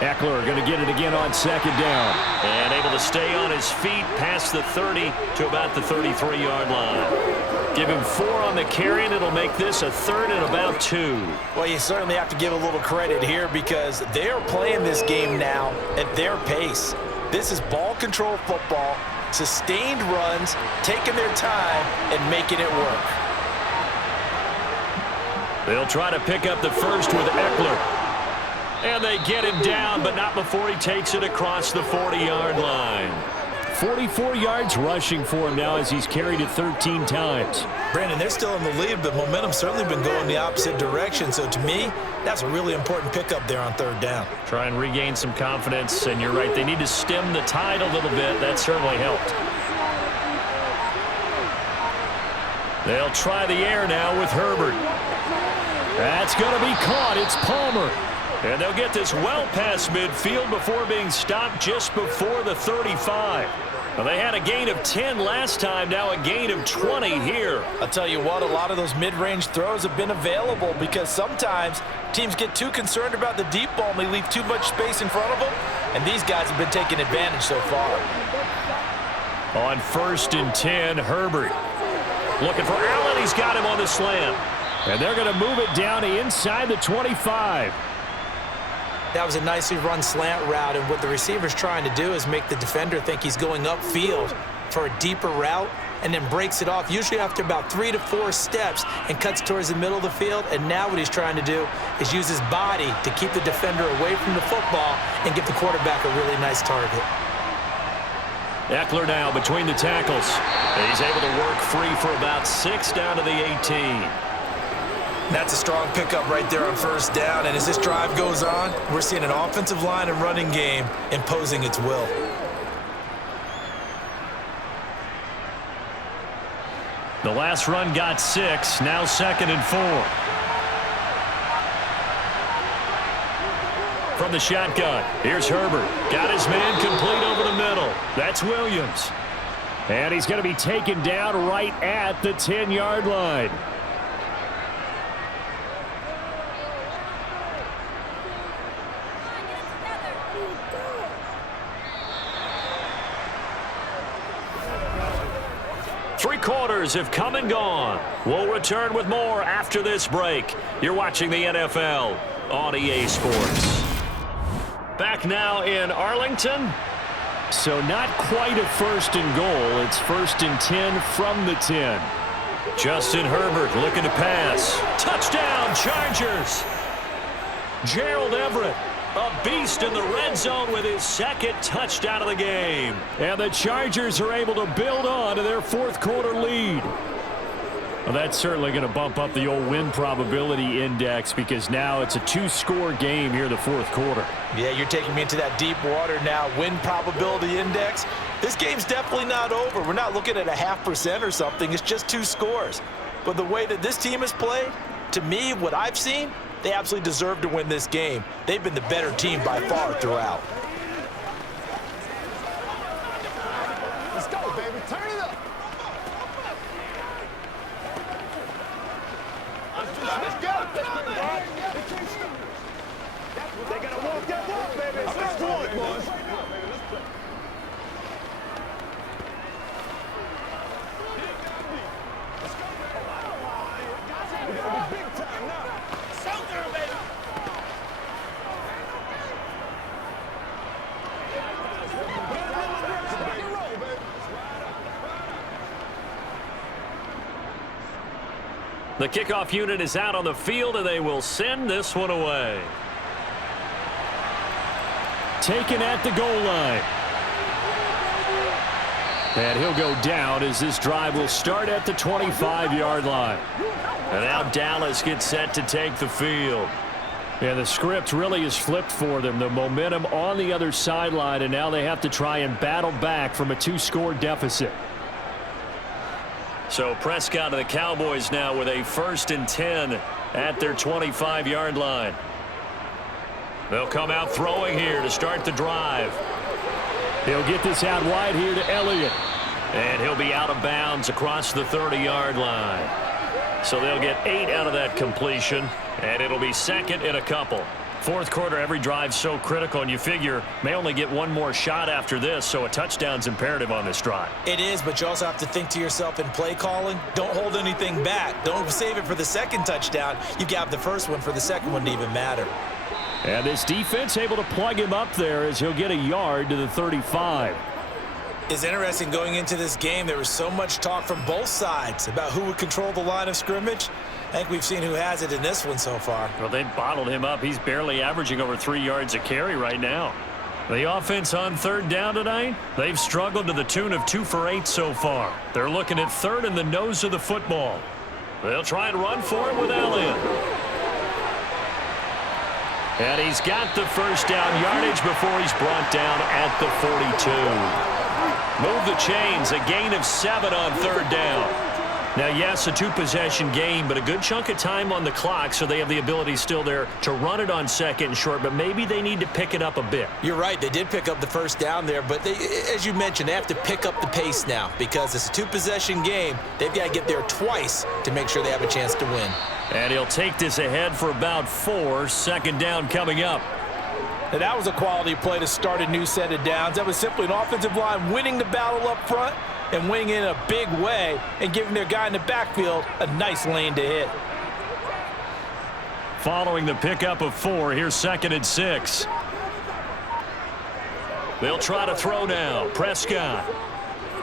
Eckler going to get it again on second down. And able to stay on his feet past the 30 to about the 33-yard line. Give him 4 on the carry, and it'll make this a 3rd and about 2. Well, you certainly have to give a little credit here because they're playing this game now at their pace. This is ball control football, sustained runs, taking their time, and making it work. They'll try to pick up the first with Eckler. And they get him down, but not before he takes it across the 40-yard line. 44 yards rushing for him now as he's carried it 13 times. Brandon, they're still in the lead, but momentum's certainly been going the opposite direction. So to me, that's a really important pickup there on 3rd down. Try and regain some confidence, and you're right, they need to stem the tide a little bit. That certainly helped. They'll try the air now with Herbert. That's going to be caught. It's Palmer. And they'll get this well past midfield before being stopped just before the 35. Well, they had a gain of 10 last time, now a gain of 20 here. I'll tell you what, a lot of those mid-range throws have been available because sometimes teams get too concerned about the deep ball and they leave too much space in front of them, and these guys have been taking advantage so far. On 1st and 10, Herbert. Looking for Allen, he's got him on the slant. And they're going to move it down inside the 25. That was a nicely run slant route, and what the receiver's trying to do is make the defender think he's going upfield for a deeper route and then breaks it off, usually after about 3 to 4 steps, and cuts towards the middle of the field. And now what he's trying to do is use his body to keep the defender away from the football and give the quarterback a really nice target. Eckler now between the tackles. He's able to work free for about 6 down to the 18. That's a strong pickup right there on 1st down, and as this drive goes on, we're seeing an offensive line and running game imposing its will. The last run got 6, now 2nd and 4. From the shotgun, here's Herbert. Got his man complete over the middle. That's Williams. And he's going to be taken down right at the 10-yard line. Three quarters have come and gone. We'll return with more after this break. You're watching the NFL on EA Sports. Back now in Arlington. So not quite a 1st and goal. It's 1st and 10 from the 10. Justin Herbert looking to pass. Touchdown, Chargers. Gerald Everett, a beast in the red zone with his 2nd touchdown of the game. And the Chargers are able to build on to their 4th quarter lead. Well, that's certainly going to bump up the old win probability index because now it's a 2-score game here in the 4th quarter. Yeah, you're taking me into that deep water now. Win probability index. This game's definitely not over. We're not looking at a 0.5% or something. It's just 2 scores. But the way that this team has played, to me, what I've seen, they absolutely deserve to win this game. They've been the better team by far throughout. Let's go, baby. Turn it up. Let's go. They gotta walk that walk, baby. Let's do it, boys. We gotta be big time now. The kickoff unit is out on the field, and they will send this one away. Taken at the goal line. And he'll go down as this drive will start at the 25-yard line. And now Dallas gets set to take the field. And the script really is flipped for them. The momentum on the other sideline, and now they have to try and battle back from a 2-score deficit. So Prescott and the Cowboys now with a 1st and 10 at their 25-yard line. They'll come out throwing here to start the drive. He'll get this out wide here to Elliott. And he'll be out of bounds across the 30-yard line. So they'll get 8 out of that completion, and it'll be 2nd and a couple. Fourth quarter, every drive so critical, and you figure may only get one more shot after this, so a touchdown's imperative on this drive. It is, but you also have to think to yourself in play calling, don't hold anything back. Don't save it for the second touchdown. You've got the first one for the second one to even matter. And this defense able to plug him up there as he'll get a yard to the 35. It's interesting going into this game. There was so much talk from both sides about who would control the line of scrimmage. I think we've seen who has it in this one so far. Well, they bottled him up. He's barely averaging over 3 yards a carry right now. The offense on third down tonight, they've struggled to the tune of 2 for 8 so far. They're looking at third in the nose of the football. They'll try and run for it with Allen. And he's got the first down yardage before he's brought down at the 42. Move the chains, a gain of 7 on third down. Now, yes, a 2-possession game, but a good chunk of time on the clock, so they have the ability still there to run it on second and short, but maybe they need to pick it up a bit. You're right. They did pick up the first down there, but as you mentioned, they have to pick up the pace now because it's a 2-possession game. They've got to get there twice to make sure they have a chance to win. And he'll take this ahead for about 4. Second down coming up. Now, that was a quality play to start a new set of downs. That was simply an offensive line winning the battle up front and winning in a big way and giving their guy in the backfield a nice lane to hit. Following the pickup of 4, here's 2nd and 6. They'll try to throw now. Prescott.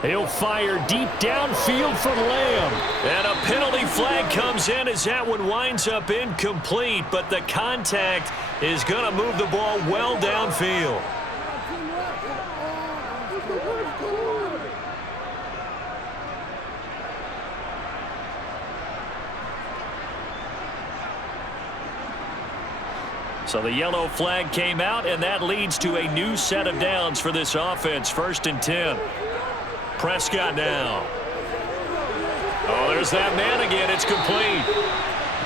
He'll fire deep downfield for Lamb. And a penalty flag comes in as that one winds up incomplete, but the contact is going to move the ball well downfield. So the yellow flag came out, and that leads to a new set of downs for this offense. 1st and 10. Prescott now. Oh, there's that man again. It's complete.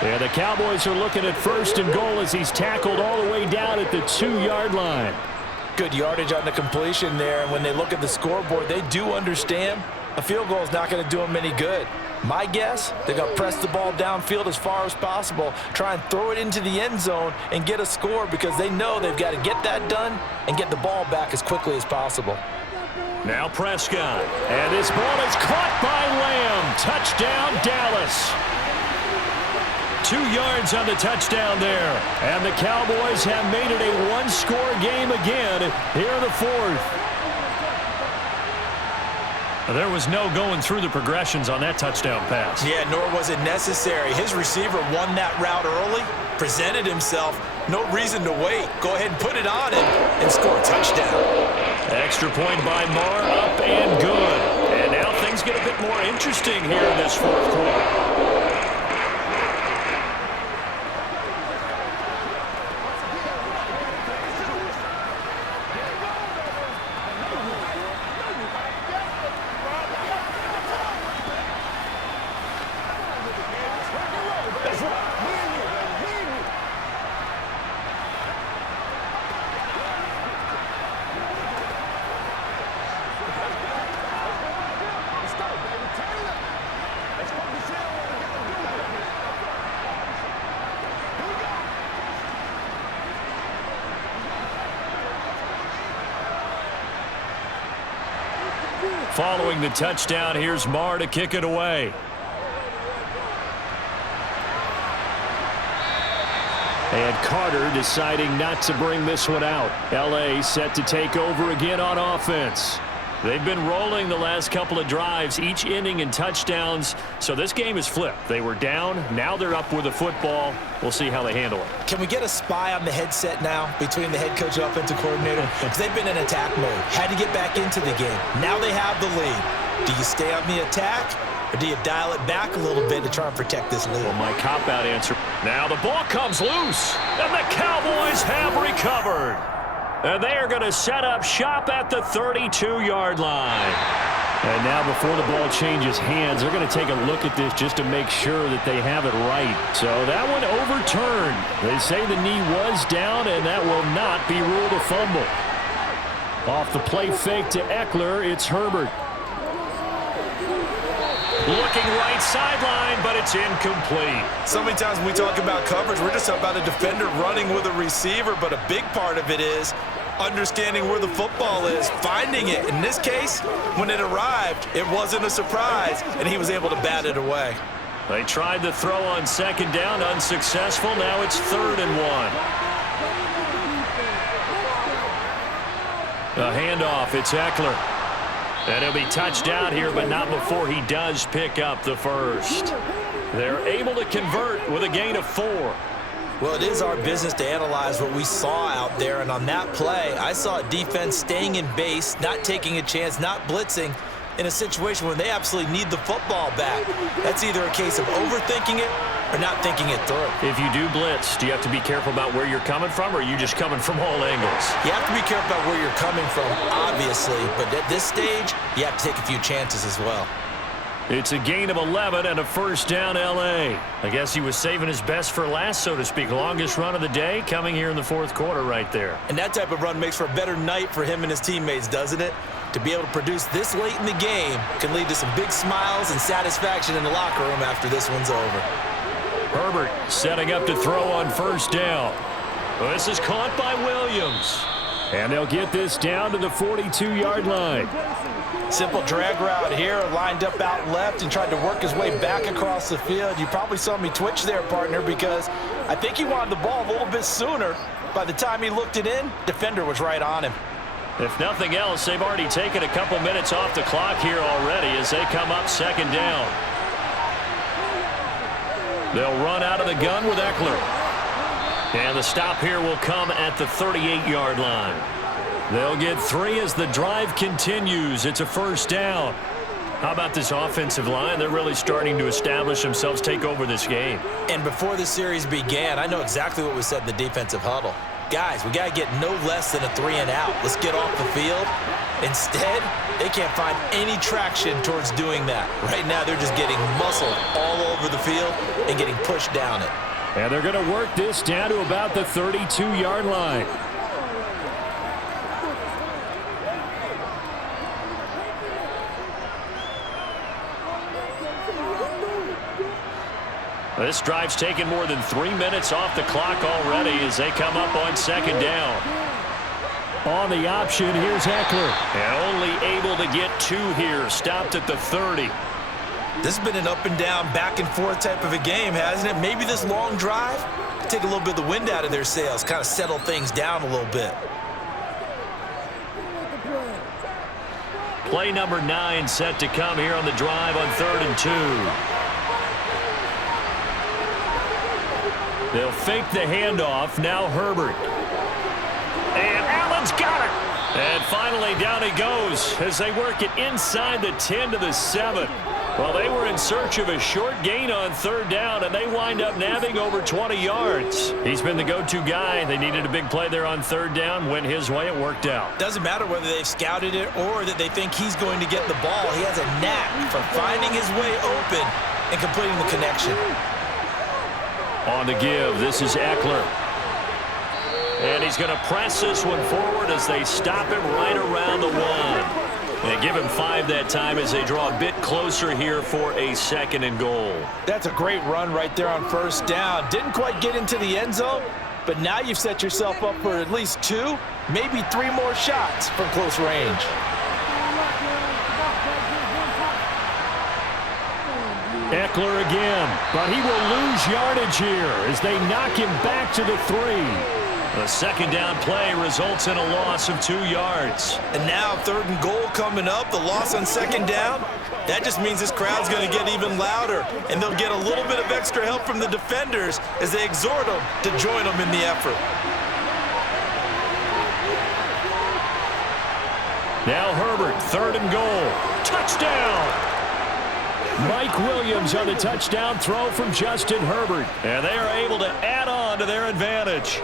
And the Cowboys are looking at 1st and goal as he's tackled all the way down at the 2-yard line. Good yardage on the completion there, and when they look at the scoreboard, they do understand a field goal is not going to do them any good. My guess, they're going to press the ball downfield as far as possible, try and throw it into the end zone and get a score because they know they've got to get that done and get the ball back as quickly as possible. Now Prescott. And this ball is caught by Lamb. Touchdown, Dallas. 2 yards on the touchdown there. And the Cowboys have made it a 1-score game again here in the 4th. There was no going through the progressions on that touchdown pass. Yeah, nor was it necessary. His receiver won that route early, presented himself. No reason to wait. Go ahead and put it on him and score a touchdown. Extra point by Marr, up and good. And now things get a bit more interesting here in this 4th quarter. Following the touchdown, here's Marr to kick it away. And Carter deciding not to bring this one out. L.A. set to take over again on offense. They've been rolling the last couple of drives, each inning in touchdowns. So this game is flipped. They were down. Now they're up with the football. We'll see how they handle it. Can we get a spy on the headset now between the head coach and offensive coordinator? Because they've been in attack mode. Had to get back into the game. Now they have the lead. Do you stay on the attack, or do you dial it back a little bit to try and protect this lead? Well, my cop-out answer. Now the ball comes loose, and the Cowboys have recovered. And they are going to set up shop at the 32-yard line. And now before the ball changes hands, they're going to take a look at this just to make sure that they have it right. So that one overturned. They say the knee was down, and that will not be ruled a fumble. Off the play fake to Eckler, it's Herbert. Looking right sideline, but it's incomplete. So many times when we talk about coverage, we're just about a defender running with a receiver, but a big part of it is understanding where the football is, finding it. In this case, when it arrived, it wasn't a surprise, and he was able to bat it away. They tried to throw on second down, unsuccessful. Now it's 3rd and 1. A handoff, it's Eckler. And he'll be touched down here, but not before he does pick up the first. They're able to convert with a gain of 4. Well, it is our business to analyze what we saw out there, and on that play, I saw a defense staying in base, not taking a chance, not blitzing, in a situation when they absolutely need the football back. That's either a case of overthinking it or not thinking it through. If you do blitz, do you have to be careful about where you're coming from, or are you just coming from all angles? You have to be careful about where you're coming from, obviously, but at this stage, you have to take a few chances as well. It's a gain of 11 and a first down, L.A. I guess he was saving his best for last, so to speak. Longest run of the day coming here in the 4th quarter right there. And that type of run makes for a better night for him and his teammates, doesn't it? To be able to produce this late in the game can lead to some big smiles and satisfaction in the locker room after this one's over. Herbert setting up to throw on first down. Well, this is caught by Williams. And they'll get this down to the 42-yard line. Simple drag route here, lined up out left and tried to work his way back across the field. You probably saw me twitch there, partner, because I think he wanted the ball a little bit sooner. By the time he looked it in, defender was right on him. If nothing else, they've already taken a couple minutes off the clock here already as they come up second down. They'll run out of the gun with Eckler. And the stop here will come at the 38-yard line. They'll get 3 as the drive continues. It's a first down. How about this offensive line? They're really starting to establish themselves, take over this game. And before the series began, I know exactly what was said in the defensive huddle. Guys, we got to get no less than a 3-and-out. Let's get off the field. Instead, they can't find any traction towards doing that. Right now, they're just getting muscled all over the field and getting pushed down it. And they're going to work this down to about the 32-yard line. This drive's taken more than 3 minutes off the clock already as they come up on second down. On the option, here's Eckler. And only able to get 2 here, stopped at the 30. This has been an up and down, back and forth type of a game, hasn't it? Maybe this long drive take a little bit of the wind out of their sails, kind of settle things down a little bit. Play number 9 set to come here on the drive on 3rd and 2. They'll fake the handoff. Now Herbert. And Allen's got it. And finally down he goes as they work it inside the 10 to the 7. Well, they were in search of a short gain on 3rd down, and they wind up nabbing over 20 yards. He's been the go-to guy. They needed a big play there on 3rd down. Went his way. It worked out. Doesn't matter whether they've scouted it or that they think he's going to get the ball. He has a knack for finding his way open and completing the connection. On the give, this is Eckler. And he's going to press this one forward as they stop him right around the 1. And give him 5 that time as they draw a bit closer here for a 2nd and goal. That's a great run right there on first down. Didn't quite get into the end zone, but now you've set yourself up for at least 2, maybe 3 more shots from close range. Eckler again, but he will lose yardage here as they knock him back to the 3. The 2nd down play results in a loss of 2 yards. And now 3rd and goal coming up, the loss on 2nd down. That just means this crowd's going to get even louder, and they'll get a little bit of extra help from the defenders as they exhort them to join them in the effort. Now Herbert, 3rd and goal. Touchdown! Mike Williams on the touchdown throw from Justin Herbert. And they are able to add on to their advantage.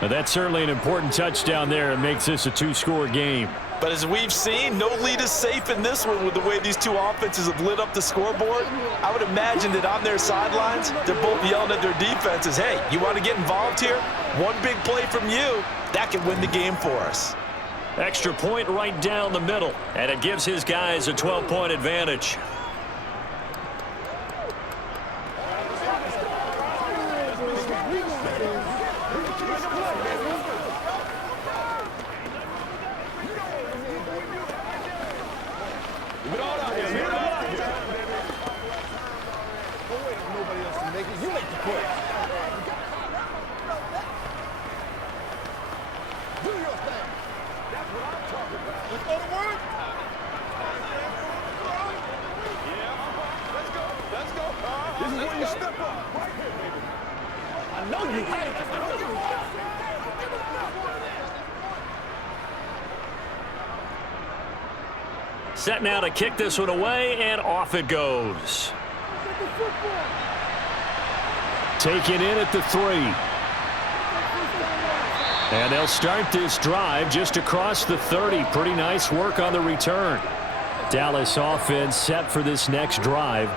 Now that's certainly an important touchdown there. It makes this a 2-score game. But as we've seen, no lead is safe in this one with the way these two offenses have lit up the scoreboard. I would imagine that on their sidelines, they're both yelling at their defenses, hey, you want to get involved here? One big play from you, that can win the game for us. Extra point right down the middle, and it gives his guys a 12-point advantage. Set now to kick this one away, and off it goes. Taken in at the 3. And they'll start this drive just across the 30. Pretty nice work on the return. Dallas offense set for this next drive.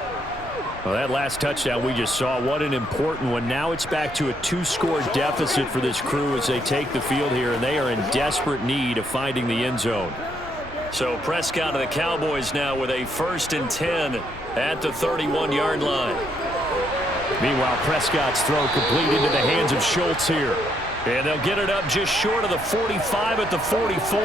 Well, that last touchdown we just saw, what an important one. Now it's back to a 2-score deficit for this crew as they take the field here, and they are in desperate need of finding the end zone. So Prescott and the Cowboys now with a 1st and 10 at the 31-yard line. Meanwhile, Prescott's throw complete into the hands of Schultz here. And they'll get it up just short of the 45 at the 44.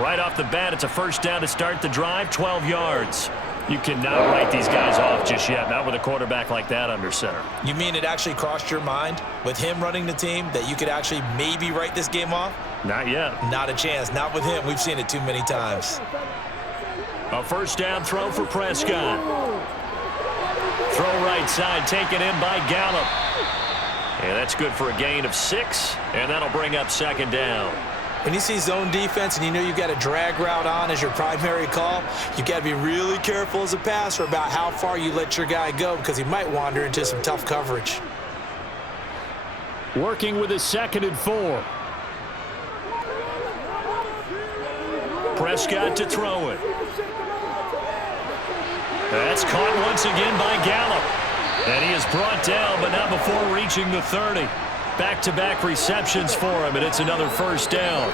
Right off the bat, it's a 1st down to start the drive, 12 yards. You cannot write these guys off just yet, not with a quarterback like that under center. You mean it actually crossed your mind with him running the team that you could actually maybe write this game off? Not yet. Not a chance. Not with him. We've seen it too many times. A 1st down throw for Prescott. Throw right side, taken in by Gallup. And that's good for a gain of 6, and that'll bring up 2nd down. When you see zone defense and you know you've got a drag route on as your primary call, you've got to be really careful as a passer about how far you let your guy go because he might wander into some tough coverage. Working with a 2nd and 4. Prescott to throw it. That's caught once again by Gallup. And he is brought down, but not before reaching the 30. Back-to-back receptions for him, and it's another 1st down.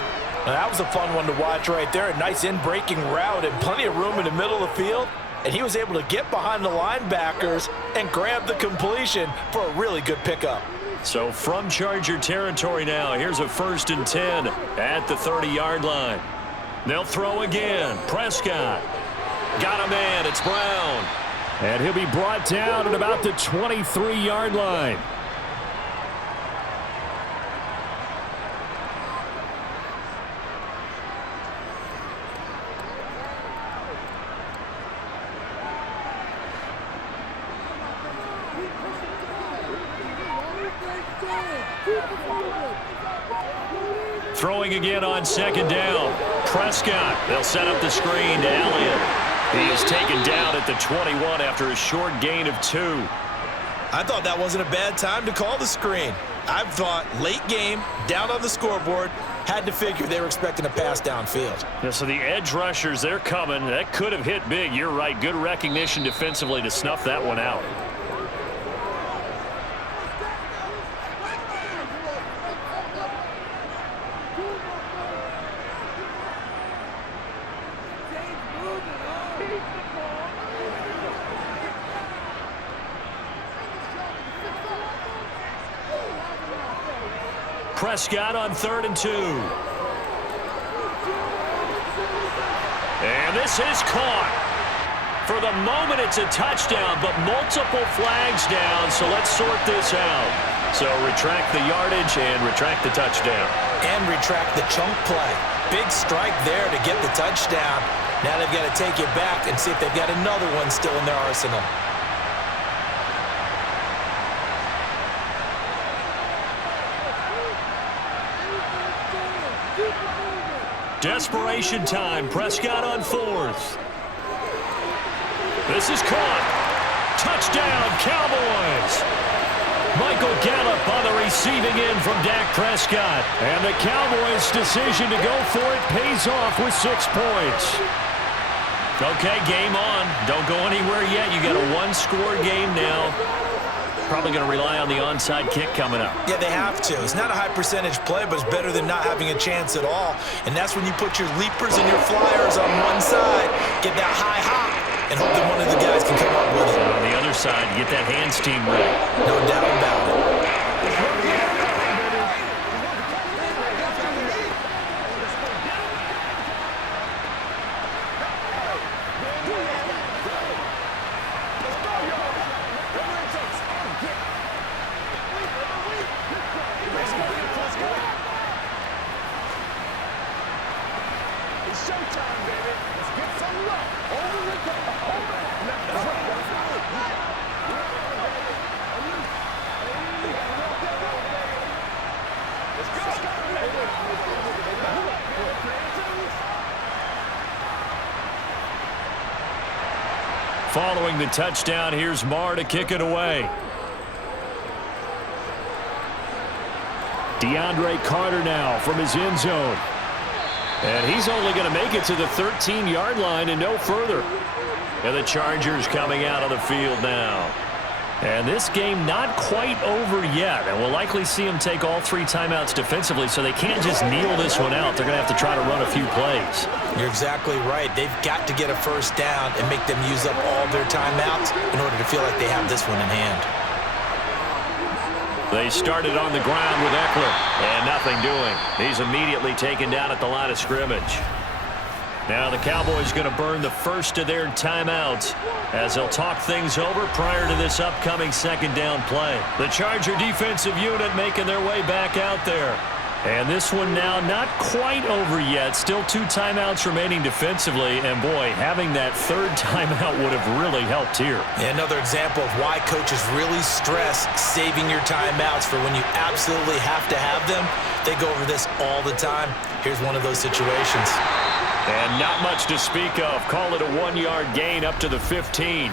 Now, that was a fun one to watch right there. A nice in-breaking route and plenty of room in the middle of the field. And he was able to get behind the linebackers and grab the completion for a really good pickup. So from Charger territory now, here's a 1st and 10 at the 30-yard line. They'll throw again. Prescott. Got a man. It's Brown. And he'll be brought down at about the 23-yard line. Throwing again on 2nd down. Prescott. They'll set up the screen to Elliott. He is taken down at the 21 after a short gain of 2. I thought that wasn't a bad time to call the screen. I thought late game, down on the scoreboard, had to figure they were expecting a pass downfield. Yeah, so the edge rushers, they're coming. That could have hit big. You're right. Good recognition defensively to snuff that one out. Prescott on 3rd and 2. And this is caught. For the moment, it's a touchdown, but multiple flags down, so let's sort this out. So retract the yardage and retract the touchdown. And retract the chunk play. Big strike there to get the touchdown. Now they've got to take it back and see if they've got another one still in their arsenal. Desperation time. Prescott on 4th. This is caught. Touchdown, Cowboys. Michael Gallup on the receiving end from Dak Prescott. And the Cowboys' decision to go for it pays off with 6 points. Okay, game on. Don't go anywhere yet. You got a 1-score game now. Probably going to rely on the onside kick coming up. Yeah, they have to. It's not a high percentage play, but it's better than not having a chance at all. And that's when you put your leapers and your flyers on one side, get that high hop, and hope that one of the guys can come up with it. And on the other side, get that hands team ready. No doubt about it. Following the touchdown, here's Marr to kick it away. DeAndre Carter now from his end zone. And he's only going to make it to the 13-yard line and no further. And the Chargers coming out on the field now. And this game not quite over yet. And we'll likely see them take all 3 timeouts defensively, so they can't just kneel this one out. They're going to have to try to run a few plays. You're exactly right. They've got to get a first down and make them use up all their timeouts in order to feel like they have this one in hand. They started on the ground with Eckler, and nothing doing. He's immediately taken down at the line of scrimmage. Now the Cowboys going to burn the first of their timeouts as they'll talk things over prior to this upcoming second down play. The Charger defensive unit making their way back out there. And this one now not quite over yet. Still 2 timeouts remaining defensively. And, boy, having that 3rd timeout would have really helped here. Yeah, another example of why coaches really stress saving your timeouts for when you absolutely have to have them. They go over this all the time. Here's one of those situations. And not much to speak of. Call it a 1-yard gain up to the 15.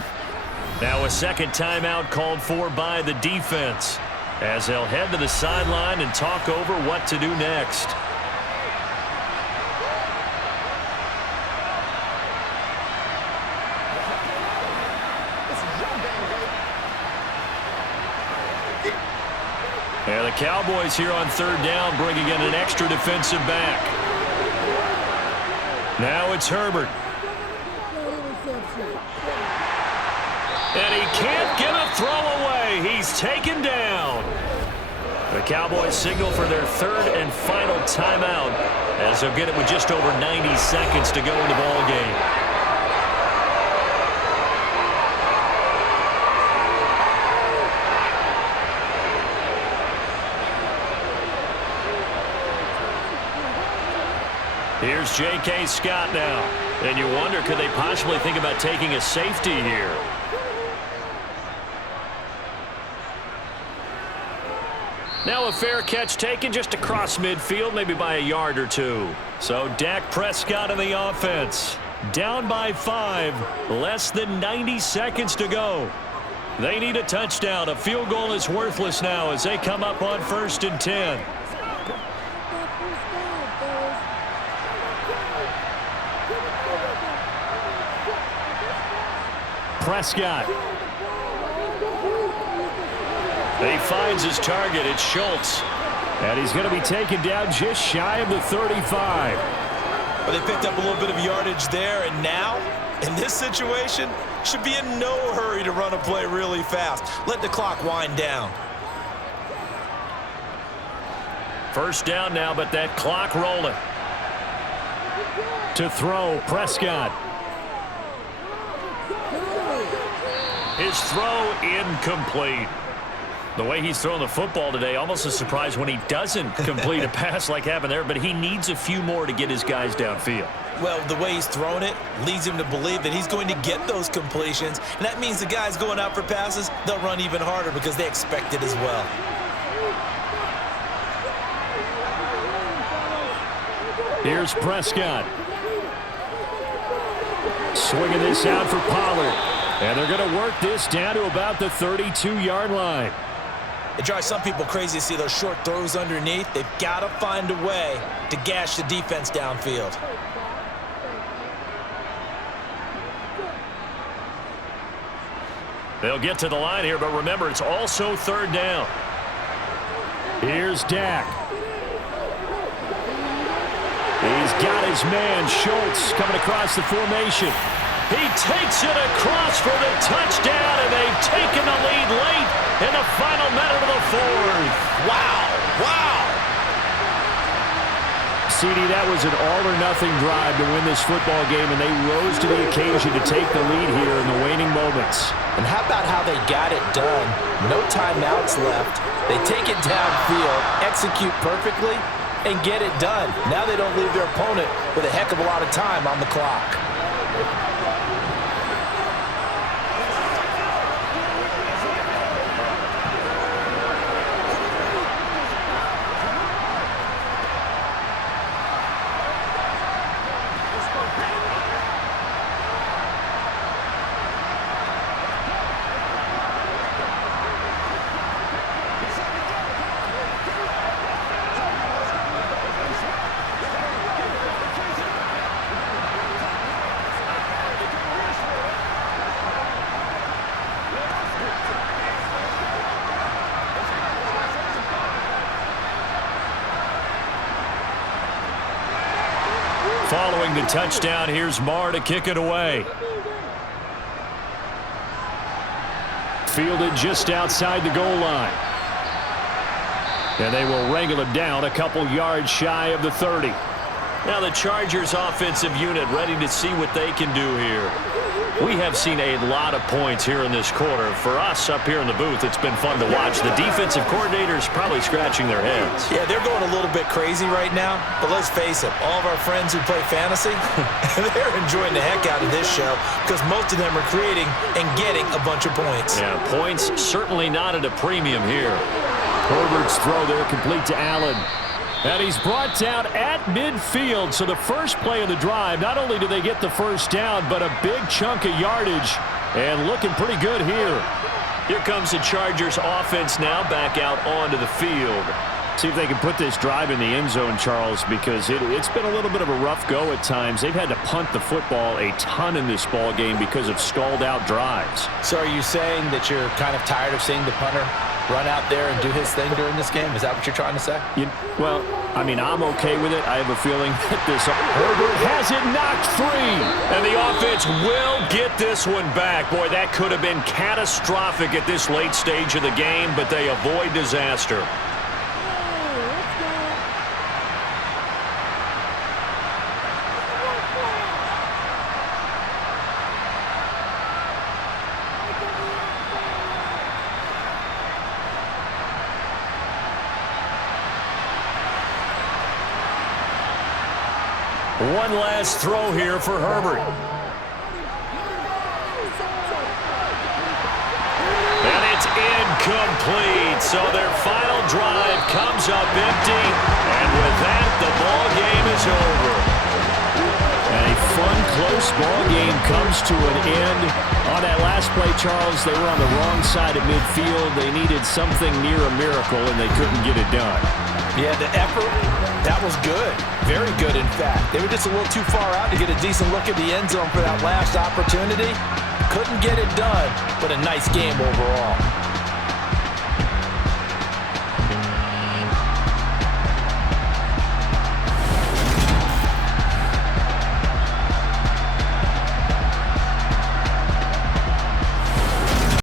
Now a second timeout called for by the defense as they'll head to the sideline and talk over what to do next. And the Cowboys here on 3rd down bringing in an extra defensive back. Now it's Herbert. And he can't get a throw away. He's taken down. The Cowboys signal for their 3rd and final timeout as they'll get it with just over 90 seconds to go in the ball game. Here's J.K. Scott now. And you wonder, could they possibly think about taking a safety here? Now a fair catch taken just across midfield, maybe by a yard or 2. So Dak Prescott in the offense. Down by 5. Less than 90 seconds to go. They need a touchdown. A field goal is worthless now as they come up on 1st and 10. Prescott. He finds his target. It's Schultz. And he's going to be taken down just shy of the 35. Well, they picked up a little bit of yardage there, and now, in this situation, should be in no hurry to run a play really fast. Let the clock wind down. First down now, but that clock rolling. To throw, Prescott. His throw incomplete. The way he's throwing the football today, almost a surprise when he doesn't complete a pass like happened there, but he needs a few more to get his guys downfield. Well, the way he's thrown it leads him to believe that he's going to get those completions, and that means the guys going out for passes, they'll run even harder because they expect it as well. Here's Prescott. Swinging this out for Pollard. And they're going to work this down to about the 32-yard line. It drives some people crazy to see those short throws underneath. They've got to find a way to gash the defense downfield. They'll get to the line here, but remember, it's also 3rd down. Here's Dak. He's got his man, Schultz, coming across the formation. He takes it across for the touchdown, and they've taken the lead late in the final minute of the 4th. Wow! Wow! CD, that was an all-or-nothing drive to win this football game, and they rose to the occasion to take the lead here in the waning moments. And how about how they got it done? No timeouts left. They take it downfield, execute perfectly, and get it done. Now they don't leave their opponent with a heck of a lot of time on the clock. Following the touchdown, here's Marr to kick it away. Fielded just outside the goal line. And they will wrangle it down a couple yards shy of the 30. Now the Chargers offensive unit ready to see what they can do here. We have seen a lot of points here in this quarter. For us up here in the booth, it's been fun to watch. The defensive coordinators probably scratching their heads. Yeah, they're going a little bit crazy right now, but let's face it, all of our friends who play fantasy, they're enjoying the heck out of this show because most of them are creating and getting a bunch of points. Yeah, points certainly not at a premium here. Herbert's throw there complete to Allen. And he's brought down at midfield. So the first play of the drive, not only do they get the first down, but a big chunk of yardage. And looking pretty good here. Here comes the Chargers offense now back out onto the field. See if they can put this drive in the end zone, Charles, because it's been a little bit of a rough go at times. They've had to punt the football a ton in this ball game because of stalled out drives. So are you saying that you're kind of tired of seeing the punter run out there and do his thing during this game? Is that what you're trying to say? Well, I mean, I'm okay with it. I have a feeling that this Herbert has it knocked free. And the offense will get this one back. Boy, that could have been catastrophic at this late stage of the game, but they avoid disaster. One last throw here for Herbert. And it's incomplete. So their final drive comes up empty. And with that, the ball game is over. And a fun, close ball game comes to an end. On that last play, Charles, they were on the wrong side of midfield. They needed something near a miracle, and they couldn't get it done. Yeah, the effort, that was good. Very good, in fact. They were just a little too far out to get a decent look at the end zone for that last opportunity. Couldn't get it done, but a nice game overall.